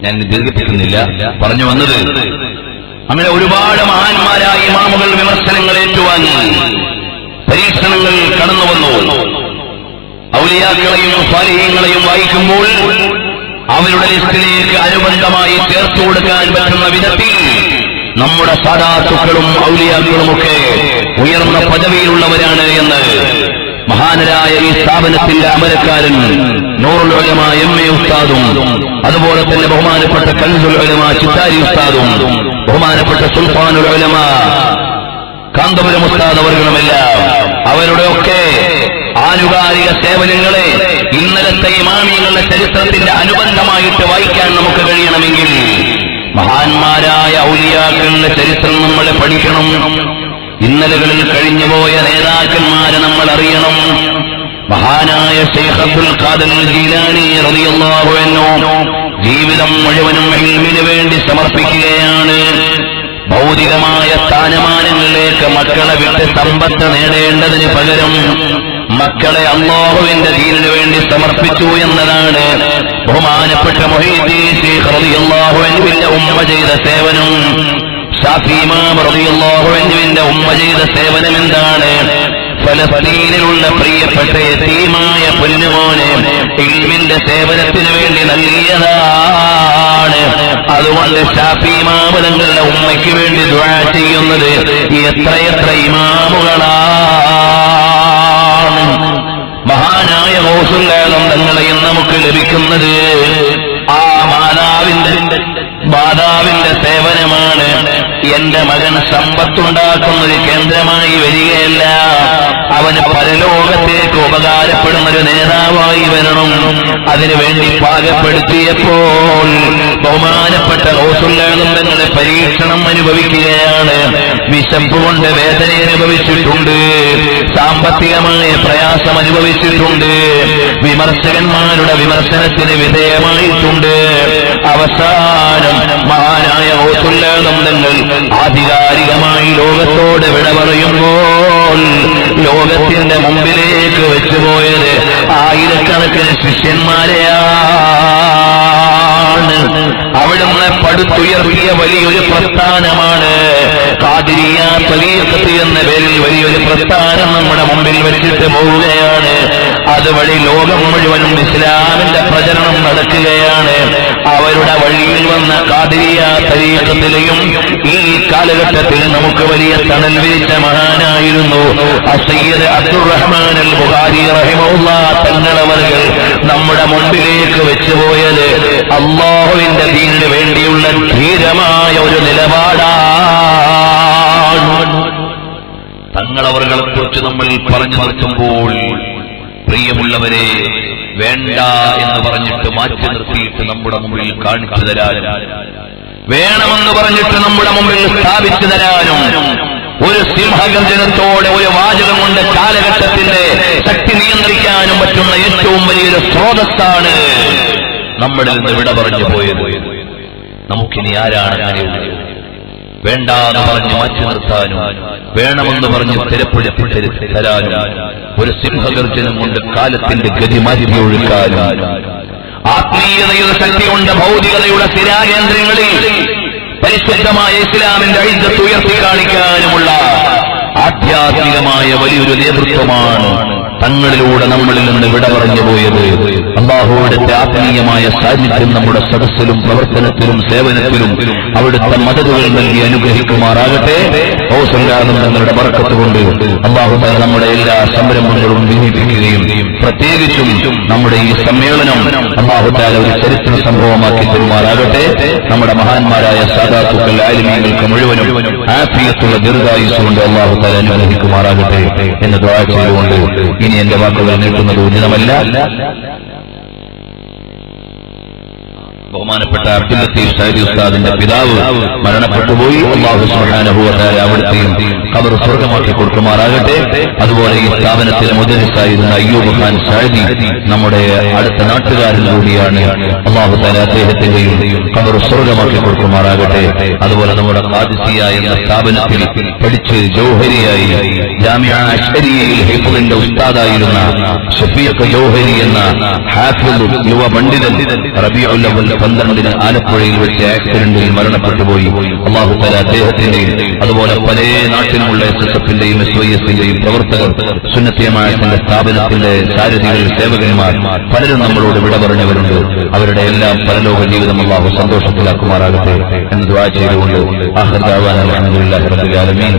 ഞാൻ ദീർഘിപ്പിക്കുന്നില്ല. പറഞ്ഞു വന്നത്, അങ്ങനെ ഒരുപാട് മഹാന്മാരായ ഇമാമുകൾ വിമർശനങ്ങൾ ഏറ്റുവാങ്ങി, പരീക്ഷണങ്ങൾ കടന്നു വന്നു. ഔലിയാക്കളെയും സ്വാലിഹീങ്ങളെയും വായിക്കുമ്പോൾ അവരുടെ ലിസ്റ്റിലേക്ക് അനുബന്ധമായി ചേർത്തു കൊടുക്കാൻ പറ്റുന്ന വിധത്തിൽ നമ്മുടെ സാദാത്തുക്കളും ഔലിയാക്കളുമൊക്കെ ഉയർന്ന പദവിയിലുള്ളവരാണ് എന്ന് മഹാനരായ ഈ സ്ഥാപനത്തിന്റെ അമരക്കാരൻ നൂറുൽ ഉലമ എം.എ. ഉസ്താദും, അതുപോലെ തന്നെ ബഹുമാനപ്പെട്ട കൻസുൽ ഉലമ ചിത്താരി ഉസ്താദും, ബഹുമാനപ്പെട്ട സുൽത്താനുൽ ഉലമ കാന്തപുരം ഉസ്താദ് അവർകളുമെല്ലാം അവരുടെയൊക്കെ ആനുകാലിക സേവനങ്ങളെ ഇന്നലത്തെ ഇമാമിങ്ങളുടെ ചരിത്രത്തിന്റെ അനുബന്ധമായിട്ട് വായിക്കാൻ നമുക്ക് കഴിയണമെങ്കിൽ മഹാന്മാരായ ഔലിയാക്കളുടെ ചരിത്രം നമ്മൾ പഠിക്കണം. ഇന്നലകളിൽ കഴിഞ്ഞുപോയ നേതാക്കന്മാരെ നമ്മൾ അറിയണം. മഹാനായ ശൈഖ് അബ്ദുൽ ഖാദിർ ജീലാനി റളിയല്ലാഹു അൻഹു ജീവിതം മുഴുവനും ഇൽമിന് വേണ്ടി സമർപ്പിക്കുകയാണ്. ഭൗതികമായ സ്ഥാനമാനങ്ങളിലേക്ക് മക്കളെ വിട്ട് സമ്പത്ത് നേടേണ്ടതിന് പകരം മക്കളെ അല്ലാഹുവിന്റെ ദീനിനു വേണ്ടി സമർപ്പിച്ചു എന്നതാണ് ബഹുമാനപ്പെട്ട മുഹീദ്ദീൻ ശൈഖ് റളിയല്ലാഹു അൻഹുവിന്റെ ഉമ്മ ചെയ്ത സേവനം. ശാഫി ഇമാം റളിയല്ലാഹു അൻഹുവിന്റെ ഉമ്മ ചെയ്ത സേവനം എന്താണ്? ഫലസ്തീനിലുള്ള പ്രിയപ്പെട്ട യതീമായ പൊന്നുമോനെ ഇൽമിന്റെ സേവനത്തിന് വേണ്ടി നൽകിയതാണ്. അതുകൊണ്ട് ശാഫി ഇമാം തങ്ങളുടെ ഉമ്മയ്ക്ക് വേണ്ടി ദുആ ചെയ്യുന്നത് എത്രയെത്ര ഇമാമുകളാണ്. മഹാനായ ഗൗസുൽ ആലം തങ്ങളെയും നമുക്ക് ലഭിക്കുന്നത് ആ മാതാവിന്റെ സേവനമാണ്. എന്റെ മകൻ സമ്പത്തുണ്ടാക്കുന്നൊരു കേന്ദ്രമായി വരികയല്ല, അവന് പരലോകത്തേക്ക് ഉപകാരപ്പെടുന്നൊരു നേതാവായി വരണം. അതിനുവേണ്ടി പാകപ്പെടുത്തിയപ്പോൾ ബഹുമാനപ്പെട്ട ഗൗസുൽ ആലം തങ്ങളുടെ പരീക്ഷണം അനുഭവിക്കുകയാണ്. വിശപ്പ് കൊണ്ട് വേദന അനുഭവിച്ചിട്ടുണ്ട്, സാമ്പത്തികമായ പ്രയാസം അനുഭവിച്ചിട്ടുണ്ട്, വിമർശകന്മാരുടെ വിമർശനത്തിന് വിധേയമായിട്ടുണ്ട്. അവസാനം മഹാനായ ഗൗസുൽ ആലം തങ്ങൾ ആധികാരികമായി ലോകത്തോട് വിട പറയുമ്പോൾ ലോകത്തിന്റെ മുമ്പിലേക്ക് വെച്ചുപോയത് ആയിരക്കണക്കിന് ശിഷ്യന്മാരെയാണ്. അവിടുന്ന് പടുത്തുയർത്തിയ വലിയൊരു പ്രസ്ഥാനമാണ് ഖാദിരിയ ത്വരീഖത്ത് എന്ന പേരിൽ വലിയൊരു പ്രസ്ഥാനം നമ്മുടെ മുമ്പിൽ വെച്ചിട്ട് പോവുകയാണ്. അതുവഴി ലോകം മുഴുവനും ഇസ്ലാമിന്റെ പ്രചരണം നടക്കുകയാണ്. അവരുടെ വഴിയിൽ വന്ന ഖാദിരിയ ത്വരീഖത്തിലെയും ഈ കാലഘട്ടത്തിൽ നമുക്ക് വലിയ തണൽ വിരിച്ച മഹാനായിരുന്നു സയ്യിദ് അബ്ദുറഹ്മാൻ അൽ ബുഖാരി റഹിമഹുല്ലാഹ് തങ്ങളവர்கள் നമ്മുടെ മുൻപിലേക്ക് വെച്ചുപോയത് അല്ലാഹുവിന്റെ ദീനിന് വേണ്ടിയുള്ള ധീരമായ ഒരു നിലപാടാണ്. തങ്ങളവകളെ കുറിച്ച് നമ്മൾ പറഞ്ഞു നിർത്തുമ്പോൾ പ്രിയമുള്ളവരെ, വേണ്ട എന്ന് പറഞ്ഞിട്ട് മാറ്റി നിർത്തിയിട്ട് നമ്മുടെ മുമ്പിൽ കാണിച്ചു തരാനും വേണമെന്ന് പറഞ്ഞിട്ട് നമ്മുടെ മുമ്പിൽ സ്ഥാപിച്ചു തരാനും ഒരു സിംഹഗർജനത്തോടെ ഒരു വാചകം കൊണ്ട് കാലഘട്ടത്തിന്റെ ശക്തി നിയന്ത്രിക്കാനും പറ്റുന്ന ഏറ്റവും വലിയൊരു സ്രോതസ്സാണ് നമ്മുടെ നിന്ന് വിട പറഞ്ഞു പോയത്. നമുക്കിനി ആരാണ് അങ്ങനെയുള്ളത്? വേണ്ടാന്ന് പറഞ്ഞ് മാറ്റി നിർത്താനും വേണമെന്ന് പറഞ്ഞ് സ്ഥിരപ്പെടുത്തി തരാനും ഒരു സിംഹഗർജനം കൊണ്ട് കാലത്തിന്റെ ഗതി മാറ്റി ഒഴുക്കാനും ആത്മീയതയുടെ ശക്തി കൊണ്ട് ഭൗതികതയുടെ സ്ഥിരാകേന്ദ്രങ്ങളിൽ പരിശുദ്ധമായ ഇസ്ലാമിന്റെ ഐക്യത്തെ ഉയർത്തി കാണിക്കാനുമുള്ള ആധ്യാത്മികമായ വലിയൊരു നേതൃത്വമാണ് തങ്ങളിലൂടെ നമ്മളിൽ നിന്ന് വിട പറഞ്ഞു പോയത്. അല്ലാഹുവിന്റെ ആത്മീയമായ സാന്നിധ്യം നമ്മുടെ സദസ്സിലും പ്രവർത്തനത്തിലും സേവനത്തിലും അവിടുത്തെ മദതുകൾ നൽകി അനുഗ്രഹിക്കുമാറാകട്ടെ. തങ്ങളുടെ ബർക്കത്ത് കൊണ്ട് അല്ലാഹു തആല നമ്മുടെ എല്ലാ സംരംഭങ്ങളും വിജയിപ്പിക്കുകയും പ്രത്യേകിച്ചും നമ്മുടെ ഈ സമ്മേളനം അല്ലാഹു തആല ഒരു ചരിത്ര സംഭവമാക്കി തരുമാറാകട്ടെ. നമ്മുടെ മഹാന്മാരായ സാദാത്തുക്കൾ ആലിമീങ്ങൾക്ക് മുഴുവനും ആഫിയത്തുള്ള ദീർഘായുസ് കൊണ്ട് അല്ലാഹു തആല അനുഗ്രഹിക്കുമാറാകട്ടെ എന്ന് ദുആ ചെയ്തുകൊണ്ട് ഇനി എന്റെ വാക്കുകൾ നീട്ടുന്നത് ഉചിതമല്ല. ബഹുമാനപ്പെട്ട അബ്ദുൽ ലത്തീഫ് സൈദി ഉസ്താദിന്റെ പിതാവ് മരണപ്പെട്ടുപോയി. അല്ലാഹു സുബ്ഹാനഹു വ തആല അവിടുത്തെയും ഖബർ സ്വർഗ്ഗമാക്കി കൊടുക്കുമാറാകട്ടെ. അതുപോലെ ഈ സ്ഥാപനത്തിലെ മുദരിസായിരുന്ന അയ്യൂബ് ഖാൻ സൈദി നമ്മുടെ അടുത്ത നാട്ടുകാരൻ കൂടിയാണ്. അല്ലാഹു തആല അദ്ദേഹത്തിന്റെയും ഖബർ സ്വർഗ്ഗമാക്കി കൊടുക്കുമാറാകട്ടെ. അതുപോലെ നമ്മുടെ ഖാദിസിയ എന്ന സ്ഥാപനത്തിൽ പഠിച്ച് ജൗഹരിയായി ജാമിഅ അശ്അരിയയിൽ ഹിഫ്ളിന്റെ ഉസ്താദായിരുന്ന ഷഫീഖ് ജൗഹരി എന്ന ഹാഫിദ് യുവ പണ്ഡിതൻ റബീഉൽ അവ്വൽ 12 ആലപ്പുഴയിൽ വെച്ച് ആക്സിഡന്റിൽ മരണപ്പെട്ടുപോയി. അല്ലാഹു തആല അദ്ദേഹത്തിന്റെയും അതുപോലെ പല നാട്ടിലുമുള്ള SSFന്റെയും SYSന്റെയും പ്രവർത്തകർ, സുന്നത്ത് ജമാഅത്തിന്റെ സ്ഥാപനത്തിന്റെ സാരഥികൾ, സേവകന്മാർ പലരും നമ്മളോട് വിട പറഞ്ഞവരുണ്ട്. അവരുടെ എല്ലാം പരലോക ജീവിതം അല്ലാഹു സന്തോഷത്തിലാക്കുമാറാകട്ടെ എന്ന് ദുആ ചെയ്തുകൊണ്ട് ആഖിർ ദഅവാന അൽഹംദുലില്ലാഹി റബ്ബിൽ ആലമീൻ.